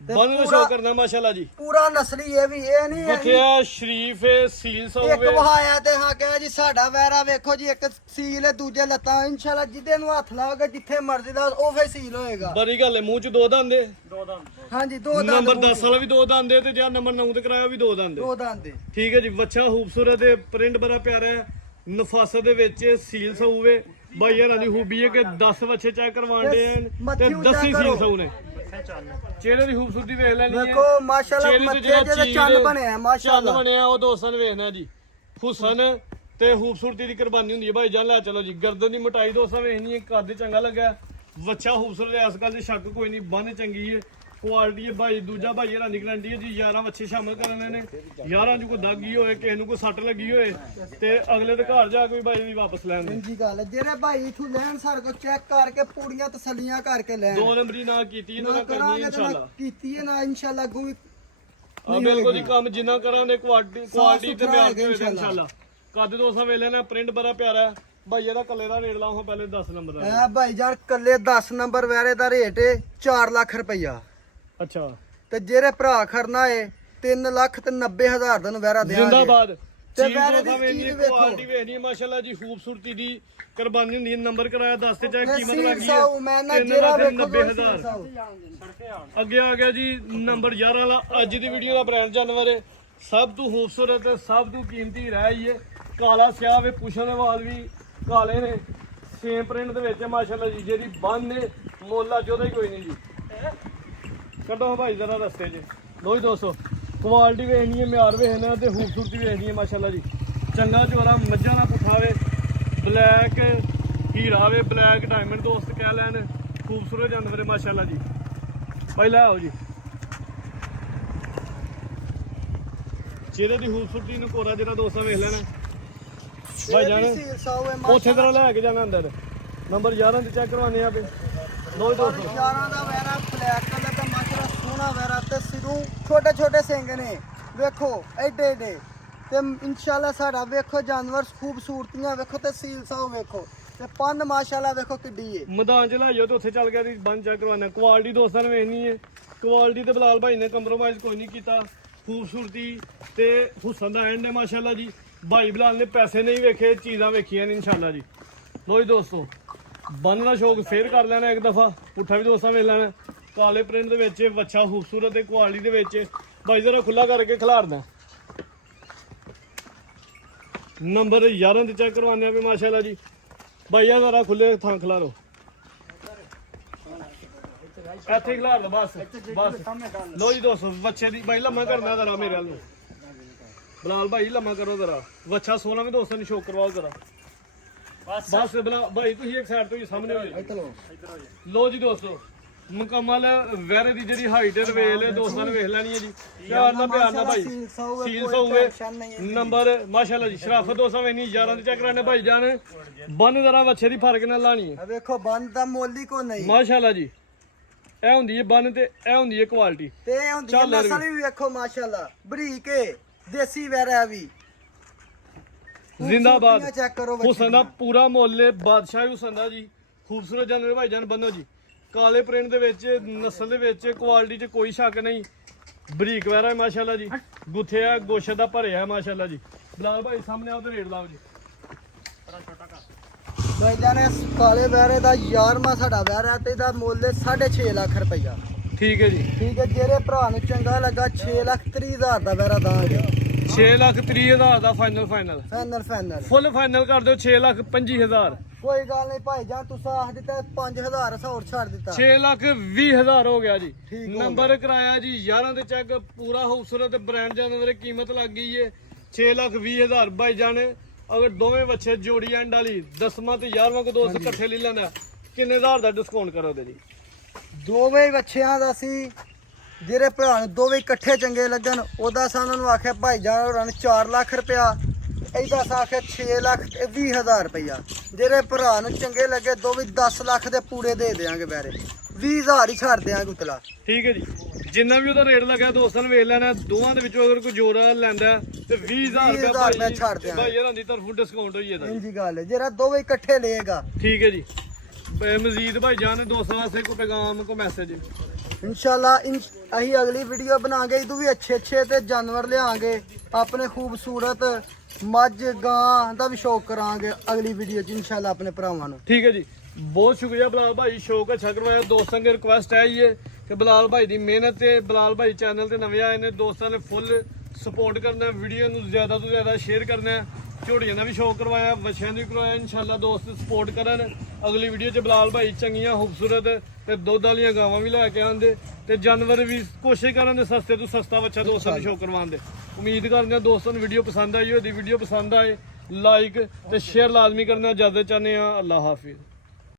ਬੰਨ ਦਾ ਸ਼ੌਕ ਕਰਨਾ ਮਾਸ਼ਾਅੱਲਾ ਜੀ। ਪੂਰਾ ਨਸਲੀ ਇਹ ਵੀ, ਇਹ ਨਹੀਂ ਹੈ ਬਥਿਆ ਸ਼ਰੀਫ ਹੈ, ਸੀਲ ਇੱਕ ਹੋਵੇ। ਵਹਾਇਆ ਤੇ ਹਾਂ ਕਿਹਾ ਜੀ ਸਾਡਾ ਵੈਰਾ ਵੇਖੋ ਜੀ, ਇੱਕ ਸੀਲ ਹੈ, ਦੂਜੇ ਲੱਤਾਂ। ਇਨਸ਼ਾਅੱਲਾ ਜਿਹਦੇ ਨੂੰ ਹੱਥ ਲਾਓਗੇ ਜਿੱਥੇ ਮਰਜ਼ੀ ਦਾ ਉਹ ਫੇ ਸੀਲ ਹੋਏਗਾ। ਬੜੀ ਗੱਲ ਹੈ, ਮੂੰਹ ਚ ਦੋ ਦੰਦ ਹੈ। ਹਾਂਜੀ ਦੋ ਦੰਦ ਨੰਬਰ 10 ਵਾਲਾ ਵੀ ਦੋ ਦੰਦ ਹੈ ਤੇ ਜਾਂ ਨੰਬਰ 9 ਤੇ ਕਰਾਇਆ ਵੀ ਦੋ ਦੰਦ ਹੈ। ਦੋ ਦੰਦ ਠੀਕ ਹੈ ਜੀ। ਬੱਚਾ ਖੂਬਸੂਰਤ ਹੈ, ਪ੍ਰਿੰਟ ਬੜਾ ਪਿਆਰਾ ਹੈ, ਨਫਾਸਤ ਦੇ ਵਿੱਚ ਸੀਲ ਹੋਵੇ। ਬਾਈ ਯਾਰਾਂ ਦੀ ਖੂਬੀ ਹੈ ਕਿ 10 ਬੱਚੇ ਚੈੱਕ ਕਰਵਾਉਂਦੇ ਹਨ ਤੇ 10 ਹੀ ਸੀਲ ਸੌ ਨੇ। ਚਿਹਰੇ ਦੀ ਖੂਬਸੂਰਤੀ ਵੇਖ ਲੈਣੀ ਹੈ। ਵੇਖੋ ਮਾਸ਼ਾਅੱਲਾ ਮੱਥੇ ਜਿਹਦੇ ਚੰਨ ਬਣਿਆ ਚੰਨ ਮਾਸ਼ਾਅੱਲਾ। ਬਣਿਆ ਉਹ ਦੋਸਤਾਂ ਨੇ ਵੇਖਣਾ ਜੀ। ਹੁਸਨ ਤੇ ਖੂਬਸੂਰਤੀ ਦੀ ਕੁਰਬਾਨੀ ਹੁੰਦੀ ਹੈ ਭਾਈ ਜਾਨ। ਲੈ ਚਲੋ ਜੀ। ਗਰਦਨ ਦੀ ਮੋਟਾਈ ਦੋਸਤਾਂ ਵੇਖਣੀ ਹੈ, ਕੱਦ ਚੰਗਾ ਲੱਗਾ, ਬੱਚਾ ਖੂਬਸੂਰਤ ਹੈ, ਇਸ ਗੱਲ ਦੀ ਸ਼ੱਕ ਕੋਈ ਨਹੀਂ। ਬੰਨ ਚੰਗੀ ਹੈ, ਕੁਆਲਿਟੀ ਹੈ ਭਾਈ। ਦੂਜਾ ਭਾਈ ਇਹਨਾਂ ਦੀ ਗਰੰਟੀ ਹੈ ਜੀ 11 ਬੱਚੇ ਸ਼ਾਮਲ ਕਰਨੇ ਨੇ। 11 ਚ ਕੋਈ ਦਾਗੀ ਹੋਏ, ਕਿਸੇ ਨੂੰ ਕੋਈ ਸੱਟ ਲੱਗੀ ਹੋਏ ਤੇ ਅਗਲੇ ਦੇ ਘਰ ਜਾ ਕੇ ਵੀ ਭਾਈ ਵੀ ਵਾਪਸ ਲੈਣ ਦੇ। ਜੀ ਗੱਲ ਹੈ, ਜਿਹੜੇ ਭਾਈ ਇਥੋਂ ਲੈਣ ਸਾਡੇ ਕੋਲ ਚੈੱਕ ਕਰਕੇ ਪੂਰੀਆਂ ਤਸੱਲੀਆਂ ਕਰਕੇ ਲੈਣ। 2 ਨੰਬਰੀ ਨਾ ਕੀਤੀ ਇਹਨਾਂ ਨਾ ਨਾਲ ਕਰਨੀ ਕਰਾਂਗੇ ਤਾਂ ਇਨਸ਼ਾਅੱਲਾ। ਨਾ ਕੀਤੀ ਹੈ ਨਾ ਇਨਸ਼ਾਅੱਲਾ ਅੱਗੋਂ ਵੀ ਆ ਬਿਲਕੁਲ ਜੀ। ਕੰਮ ਜਿੰਨਾ ਕਰਾਂਗੇ ਕੁਆਲਿਟੀ ਤੇ ਸੁਥਰਾ ਮਿਆਰ ਹੋਏਗਾ ਤੇ ਹੋਏਗਾ ਇਨਸ਼ਾਅੱਲਾ। ਕੱਦ ਦੋਸਤਾਂ ਵੇਲੇ ਨਾ ਪ੍ਰਿੰਟ ਬੜਾ ਪਿਆਰਾ ਹੈ ਭਾਈ। ਇਹਦਾ ਕੱਲੇ ਦਾ ਰੇਟ ਲਾਓ ਪਹਿਲੇ 10 ਨੰਬਰ ਦਾ। ਐ ਭਾਈ ਯਾਰ ਕੱਲੇ 10 ਨੰਬਰ ਵੈਰੇ ਦਾ ਰੇਟ ਹੈ 4 ਲੱਖ ਰੁਪਈਆ। ਅੱਛਾ। ਤੇ ਜਿਹੜੇ ਭਰਾ ਖਰਨਾ ਏ 3 ਲੱਖ ਤੇ 90,000 ਦਾ ਨੂੰ ਵੈਰਾ ਦਿਆਂਗੇ। ਜ਼ਿੰਦਾਬਾਦ। ਤੇ ਚੀਜ਼ ਵੈਰੇ ਦੀ ਵੇਖਣੀ ਚੀਜ਼ ਕੁਆਲਿਟੀ ਵੇਖੋ। ਵੇਖਣੀ ਮਾਸ਼ਾਅੱਲਾ ਜੀ। ਖੂਬਸੂਰਤੀ ਦੀ ਕੁਰਬਾਨੀ ਹੁੰਦੀ ਹੈ। ਨੰਬਰ ਕਰਾਇਆ 10 ਤੇ ਚਾਹੇ ਕੀਮਤ ਸੀਲ ਲੱਗੀ ਸਾਊ ਮੈਂ ਨਾ ਹੈ ਜਿਹੜਾ ਵੇਖੋ 90,000। ਅੱਗੇ ਆ ਗਿਆ ਜੀ ਨੰਬਰ 11 ਵਾਲਾ। ਅੱਜ ਦੀ ਵੀਡੀਓ ਦਾ ਬ੍ਰਾਂਡ ਜਾਨਵਰ ਹੈ, ਸਭ ਤੋਂ ਖੂਬਸੂਰਤ ਤੇ ਸਭ ਤੋਂ ਕੀਮਤੀ ਰਹਿ ਹੀ ਹੈ। ਕਾਲਾ ਸਿਆਹ ਵੇ, ਪੁੱਛਣ ਦੇ ਵਾਲ ਵੀ ਕਾਲੇ ਨੇ, ਸੇਮ ਪ੍ਰਿੰਟ ਦੇ ਵਿੱਚ ਮਾਸ਼ਾਅੱਲਾ ਜੀ। ਜਿਹਦੀ ਬੰਨ ਨੇ ਮੋਲਾ ਚ ਉਹਦਾ ਹੀ ਕੋਈ ਨਹੀਂ ਜੀ। ਕੱਢੋ ਭਾਈ ਜ਼ਰਾ ਰਸਤੇ 'ਚ। ਲੋ ਜੀ ਦੋਸਤੋ, ਕੁਆਲਿਟੀ ਵੇਖਣੀ ਹੈ, ਮਿਆਰ ਵੇਖਣਾ ਤੇ ਖੂਬਸੂਰਤੀ ਵੇਖਣੀ ਹੈ ਮਾਸ਼ਾਅੱਲਾ ਜੀ। ਚੰਗਾ ਚੋਰਾ ਮੱਝਾਂ ਦਾ ਪੁੱਠਾ ਵੇ, ਬਲੈਕ ਹੀਰਾ ਵੇ, ਬਲੈਕ ਡਾਇਮੰਡ ਦੋਸਤ ਕਹਿ ਲੈਣ। ਖੂਬਸੂਰਤ ਜਾਨਵਰ ਹੈ ਮਾਸ਼ਾਅੱਲਾ ਜੀ। ਭਾਈ ਲੈ ਆਓ ਜੀ। ਚਿਹਰੇ ਦੀ ਖੂਬਸੂਰਤੀ ਨੂੰ ਕੋਰਾ ਜਿਹੜਾ ਦੋਸਤਾਂ ਵੇਖ ਲੈਣਾ ਭਾਈ ਜਾਨ। ਸੀਲ ਸਾਊ ਹੈ ਉੱਥੇ ਤਰ੍ਹਾਂ ਲੈ ਕੇ ਜਾਣਾ ਅੰਦਰ। ਨੰਬਰ 11 ਤੇ ਚੈੱਕ ਕਰਵਾਉਣੇ ਆ। ਲੋ ਜੀ ਦੋਸਤੋ, 11 ਦਾ ਵੈਰਾ ਬਲੈਕ ਕਲਰ ਦਾ ਮਾਸ਼ਾਅੱਲਾ ਸੋਹਣਾ ਵੈਰਾ ਤੇ ਸਿਰੂ ਛੋਟੇ ਛੋਟੇ ਸਿੰਘ ਨੇ ਵੇਖੋ ਐਡੇ ਐਡੇ। ਤੇ ਇਨਸ਼ਾਅੱਲਾ ਸਾਡਾ ਵੇਖੋ ਜਾਨਵਰ ਖੂਬਸੂਰਤੀਆਂ ਵੇਖੋ ਤੇ ਸੀਲ ਸਾਊ ਵੇਖੋ ਤੇ ਪੰਨ ਮਾਸ਼ਾਅੱਲਾ ਵੇਖੋ ਕਿੱਡੀ ਏ। ਮੈਦਾਨ ਚ ਲਾਈਓ ਤੇ ਉੱਥੇ ਚੱਲ ਗਿਆ ਦੀ ਬੰਨ ਚੈੱਕ ਕਰਵਾਉਣਾ। ਕੁਆਲਿਟੀ ਦੋਸਤਾਂ ਨੇ ਵੇਖਣੀ ਹੈ। ਕੁਆਲਿਟੀ ਤੇ ਬਲਾਲ ਭਾਈ ਨੇ ਕੰਪਰੋਮਾਈਜ਼ ਕੋਈ ਨਹੀਂ ਕੀਤਾ। ਖੂਬਸੂਰਤੀ ਤੇ ਹੁਸਨ ਦਾ ਐਂਡ ਹੈ ਮਾਸ਼ਾਅੱਲਾ ਜੀ। ਭਾਈ ਬਲਾਲ ਨੇ ਪੈਸੇ ਨਹੀਂ ਵੇਖੇ, ਚੀਜ਼ਾਂ ਵੇਖੀਆਂ ਨੇ ਇਨਸ਼ਾਅੱਲਾ ਜੀ। ਲੋ ਜੀ ਦੋਸਤੋ, ਬੰਨ ਦਾ ਸ਼ੌਕ ਫੇਰ ਕਰ ਲੈਣਾ ਇੱਕ ਦਫਾ। ਪੁੱਠਾ ਵੀ ਦੋਸਤਾਂ ਵੇਖ ਲੈਣਾ। ਕਾਲੇ ਪ੍ਰਿੰਟ ਦੇ ਵਿੱਚ ਬੱਚਾ ਖੂਬਸੂਰਤ ਤੇ ਕੁਆਲਿਟੀ ਦੇ ਵਿੱਚ ਭਾਈ ਜ਼ਰਾ ਖੁੱਲਾ ਕਰਕੇ ਖਿਲਾਰਦਾ। ਨੰਬਰ 11 ਤੇ ਚੈੱਕ ਕਰਵਾਉਂਦੇ ਆ ਵੀ ਮਾਸ਼ਾਅੱਲਾ ਜੀ। ਭਾਈ ਆ ਜ਼ਰਾ ਖੁੱਲੇ ਥਾਂ ਖਿਲਾਰੋ। ਇੱਥੇ ਖਿਲਾਰ ਲਓ ਬਸ ਬਸ। ਲੋ ਜੀ ਦੋਸਤੋ, ਬੱਚੇ ਦੀ ਭਾਈ ਲੰਮਾ ਕਰਨਾ ਜ਼ਰਾ ਮੇਰੇ ਵੱਲ ਨੂੰ। ਬਲਾਲ ਭਾਈ ਲੰਮਾ ਕਰੋ ਜ਼ਰਾ। ਬੱਚਾ 16 ਵੀ ਦੋਸਤਾਂ ਨੂੰ ਸ਼ੌਕ ਕਰਵਾਓ ਜ਼ਰਾ। ਬਸ ਬਲਾ ਭਾਈ ਤੁਸੀਂ ਇੱਕ ਸਾਈਡ ਤੋਂ ਹੀ ਸਾਹਮਣੇ ਹੋ ਜਾਓ। ਲੋ ਜੀ ਦੋਸਤੋ, ਮੁਕੰਮਲ ਵੈਰੇ ਦੀ ਜਿਹੜੀ ਹਾਈਟ ਹੈ ਵੇਲ ਹੈ ਦੋਸਤਾਂ ਨੇ ਵੇਖ ਲੈਣੀ ਹੈ ਜੀ। ਪਿਆਰ ਨਾਲ ਭਾਈ ਸੀਲ ਹੋਊਗੇ। ਨੰਬਰ ਮਾਸ਼ਾਅੱਲਾ ਜੀ। ਸ਼ਰਾਫਤ ਦੋਸਤਾਂ ਵੇਖਣੀ 11 ਤੇ ਚੈੱਕ ਕਰਾਣੇ ਭਾਈ ਜਾਨ। ਬੰਨ ਜ਼ਰਾ ਬੱਚੇ ਦੀ ਫਰਕ ਨਾਲ ਲਾਣੀ ਹੈ। ਵੇਖੋ ਬੰਨ ਦਾ ਮੁੱਲ ਹੀ ਕੋ ਨਹੀਂ ਮਾਸ਼ਾਅੱਲਾ ਜੀ। ਇਹ ਹੁੰਦੀ ਹੈ ਬੰਨ ਤੇ ਇਹ ਹੁੰਦੀ ਹੈ ਕੁਆਲਿਟੀ ਤੇ ਇਹ ਹੁੰਦੀ ਹੈ ਨਸਲ ਵੀ ਵੇਖੋ ਮਾਸ਼ਾਅੱਲਾ ਬਰੀਕ ਏ ਦੇਸੀ ਵੈਰਾ ਵੀ ਜ਼ਿੰਦਾਬਾਦ। ਚੈੱਕ ਕਰੋ ਬੱਚੇ ਹੁਸਨ ਦਾ ਪੂਰਾ ਮੁੱਲ ਹੈ, ਬਾਦਸ਼ਾਹ ਹੁਸਨ ਦਾ ਜੀ। ਖੂਬਸੂਰਤ ਜਾਨਵਰ ਭਾਈ ਜਾਨ ਬੰਨੋ ਜੀ। ਕਾਲੇ ਪ੍ਰਿੰਟ ਦੇ ਵਿੱਚ, ਨਸਲ ਦੇ ਵਿੱਚ, ਕੁਆਲਿਟੀ 'ਚ ਕੋਈ ਸ਼ੱਕ ਨਹੀਂ। ਬਰੀਕ ਵੈਰਾ ਹੈ ਮਾਸ਼ਾਅੱਲਾ ਜੀ। ਗੁੱਥਿਆ ਗੋਸ਼ਤ ਦਾ ਭਰਿਆ ਹੈ ਮਾਸ਼ਾਅੱਲਾ ਜੀ। ਬਲਾਲ ਭਾਈ ਸਾਹਮਣੇ ਆਓ ਤੇ ਰੇਟ ਲਾਓ ਜੀ। ਭਾਈ ਜਾਨ ਇਸ ਕਾਲੇ ਵੈਰੇ ਦਾ 11ਵਾਂ ਸਾਡਾ ਵੈਰਾ ਤੇ ਦਾ ਮੁੱਲ ਹੈ 6.5 ਲੱਖ ਰੁਪਈਆ। ਠੀਕ ਹੈ ਜੀ। ਠੀਕ ਹੈ, ਜਿਹੜੇ ਭਰਾ ਨੂੰ ਚੰਗਾ ਲੱਗਾ 6,30,000 ਦਾ ਵੈਰਾ ਦਾਂਗੇ। 6,30,000 ਦਾ ਫਾਈਨਲ ਫਾਈਨਲ ਫਾਈਨਲ ਫੁੱਲ ਫਾਈਨਲ ਕਰ ਦਿਓ 6,25,000। ਕੋਈ ਗੱਲ ਨਹੀਂ ਭਾਈ ਜਾਨ, ਤੁਸੀਂ ਆਖ ਦਿੱਤਾ 5,000 ਹੋਰ ਛੱਡ ਦਿੱਤਾ। 6,20,000 ਹੋ ਗਿਆ ਜੀ। ਠੀਕ ਹੋ ਨੰਬਰ ਕਰਾਇਆ ਜੀ 11 ਤੇ ਚੈੱਕ। ਪੂਰਾ ਖੂਬਸੂਰਤ ਬ੍ਰਾਂਡ ਜਾਨਵਰ ਦੀ ਕੀਮਤ ਲੱਗ ਗਈ ਹੈ 6,20,000 ਭਾਈ ਜਾਨ। ਅਗਰ ਦੋਵੇਂ ਬੱਚੇ ਜੋੜੀ ਐਂਡ ਵਾਲੀ 10ਵਾਂ ਤੇ 11ਵਾਂ ਕੋ ਦੋਸਤ ਇਕੱਠੇ ਲੈ ਲੈਣਾ ਕਿੰਨੇ ਹਜ਼ਾਰ ਦਾ ਡਿਸਕਾਊਂਟ ਕਰੋਗੇ ਜੀ? ਦੋਵੇਂ ਬੱਚਿਆਂ ਦਾ ਸੀ ਜਿਹੜੇ ਭਰਾ ਨੂੰ ਦੋਵੇਂ ਇਕੱਠੇ ਚੰਗੇ ਲੱਗਣ ਉਹਦਾ ਸਾਨੂੰ ਨੂੰ ਆਖਿਆ ਭਾਈ ਜਾਨ ਹੋਰਾਂ ਨੂੰ 4 ਲੱਖ ਰੁਪਇਆ। ਇਹਦਾ ਆਖਿਆ 6,20,000 ਰੁਪਇਆ। ਜਿਹੜੇ ਭਰਾ ਨੂੰ ਚੰਗੇ ਲੱਗੇ ਦੋਵੇਂ 10 ਲੱਖ ਦੇ ਪੂਰੇ ਦੇ ਦੇਾਂਗੇ ਵੈਰੇ। 20,000 ਹੀ ਛੱਡ ਦਿਆਂਗੇ ਉਤਲਾ। ਠੀਕ ਹੈ ਜੀ। ਜਿੰਨਾ ਵੀ ਉਹਦਾ ਰੇਟ ਲੱਗਾ ਦੋਸਤਾਂ ਨੇ ਵੇਖ ਲੈਣਾ। ਦੋਵਾਂ ਦੇ ਵਿੱਚੋਂ ਅਗਰ ਕੋਈ ਜੋੜਾ ਲੈਂਦਾ ਤੇ 20,000 ਰੁਪਏ ਛੱਡ ਦਿਆਂਗੇ। ਭਾਈ ਇਹਨਾਂ ਦੀ ਤਰਫੋਂ ਡਿਸਕਾਊਂਟ ਹੋਈ ਇਹਦਾ। ਇੰਜੀ ਗੱਲ ਹੈ ਜਿਹੜਾ ਦੋਵੇਂ ਇਕੱਠੇ ਲਏਗਾ। ਠੀਕ ਹੈ ਜੀ। ਮਜ਼ੀਦ ਭਾਈ ਜਾਨ ਦੋਸਤਾਂ ਵਾਸਤੇ ਕੋਈ ਪੈਗਾਮ ਕੋਈ ਮੈਸੇਜ? ਇਨਸ਼ਾਅੱਲਾ ਅਸੀਂ ਅਗਲੀ ਵੀਡੀਓ ਬਣਾਵਾਂਗੇ ਇਦੋਂ ਵੀ ਅੱਛੇ ਤੇ ਜਾਨਵਰ ਲਿਆਵਾਂਗੇ, ਆਪਣੇ ਖੂਬਸੂਰਤ ਮੱਝ ਗਾਂ ਦਾ ਵੀ ਸ਼ੌਕ ਕਰਾਂਗੇ ਅਗਲੀ ਵੀਡੀਓ 'ਚ ਇਨਸ਼ਾਅੱਲਾ ਆਪਣੇ ਭਰਾਵਾਂ ਨੂੰ। ਠੀਕ ਹੈ ਜੀ, ਬਹੁਤ ਸ਼ੁਕਰੀਆ ਬਲਾਲ ਭਾਈ, ਸ਼ੌਕ ਅੱਛਾ ਕਰਵਾਇਆ। ਦੋਸਤਾਂ ਦੀ ਰਿਕੁਐਸਟ ਹੈ ਹੀ ਹੈ ਕਿ ਬਲਾਲ ਭਾਈ ਦੀ ਮਿਹਨਤ ਤੇ ਬਲਾਲ ਭਾਈ ਚੈਨਲ ਤੇ ਨਵੇਂ ਆਏ ਨੇ, ਦੋਸਤਾਂ ਨੇ ਫੁੱਲ ਸਪੋਰਟ ਕਰਨਾ, ਵੀਡੀਓ ਨੂੰ ਜ਼ਿਆਦਾ ਤੋਂ ਜ਼ਿਆਦਾ ਸ਼ੇਅਰ ਕਰਨਾ। ਝੋਟੀਆਂ ਦਾ ਵੀ ਸ਼ੌਕ ਕਰਵਾਇਆ, ਬੱਚਿਆਂ ਨੂੰ ਵੀ ਕਰਵਾਇਆ। ਇਨਸ਼ਾਅੱਲਾ ਦੋਸਤ ਸਪੋਰਟ ਕਰਨ। ਅਗਲੀ ਵੀਡੀਓ 'ਚ ਬਲਾਲ ਭਾਈ ਚੰਗੀਆਂ ਖੂਬਸੂਰਤ ਤੇ ਦੁੱਧ ਵਾਲੀਆਂ ਗਾਵਾਂ ਵੀ ਲੈ ਕੇ ਆਉਂਦੇ ਤੇ ਜਾਨਵਰ ਵੀ ਕੋਸ਼ਿਸ਼ ਕਰਨ ਦੇ ਸਸਤੇ ਤੋਂ ਸਸਤਾ ਬੱਚਾ ਦੋਸਤਾਂ ਨੂੰ ਸ਼ੌਕ ਕਰਵਾਉਣ ਦੇ। ਉਮੀਦ ਕਰਦੇ ਹਾਂ ਦੋਸਤਾਂ ਨੂੰ ਵੀਡੀਓ ਪਸੰਦ ਆਈ ਹੋਵੇਗੀ। ਵੀਡੀਓ ਪਸੰਦ ਆਏ ਲਾਈਕ ਤੇ ਸ਼ੇਅਰ ਲਾਜ਼ਮੀ ਕਰਨਾ। ਇਜਾਜ਼ਤ ਚਾਹੁੰਦੇ ਹਾਂ। ਅੱਲਾ ਹਾਫਿਜ਼।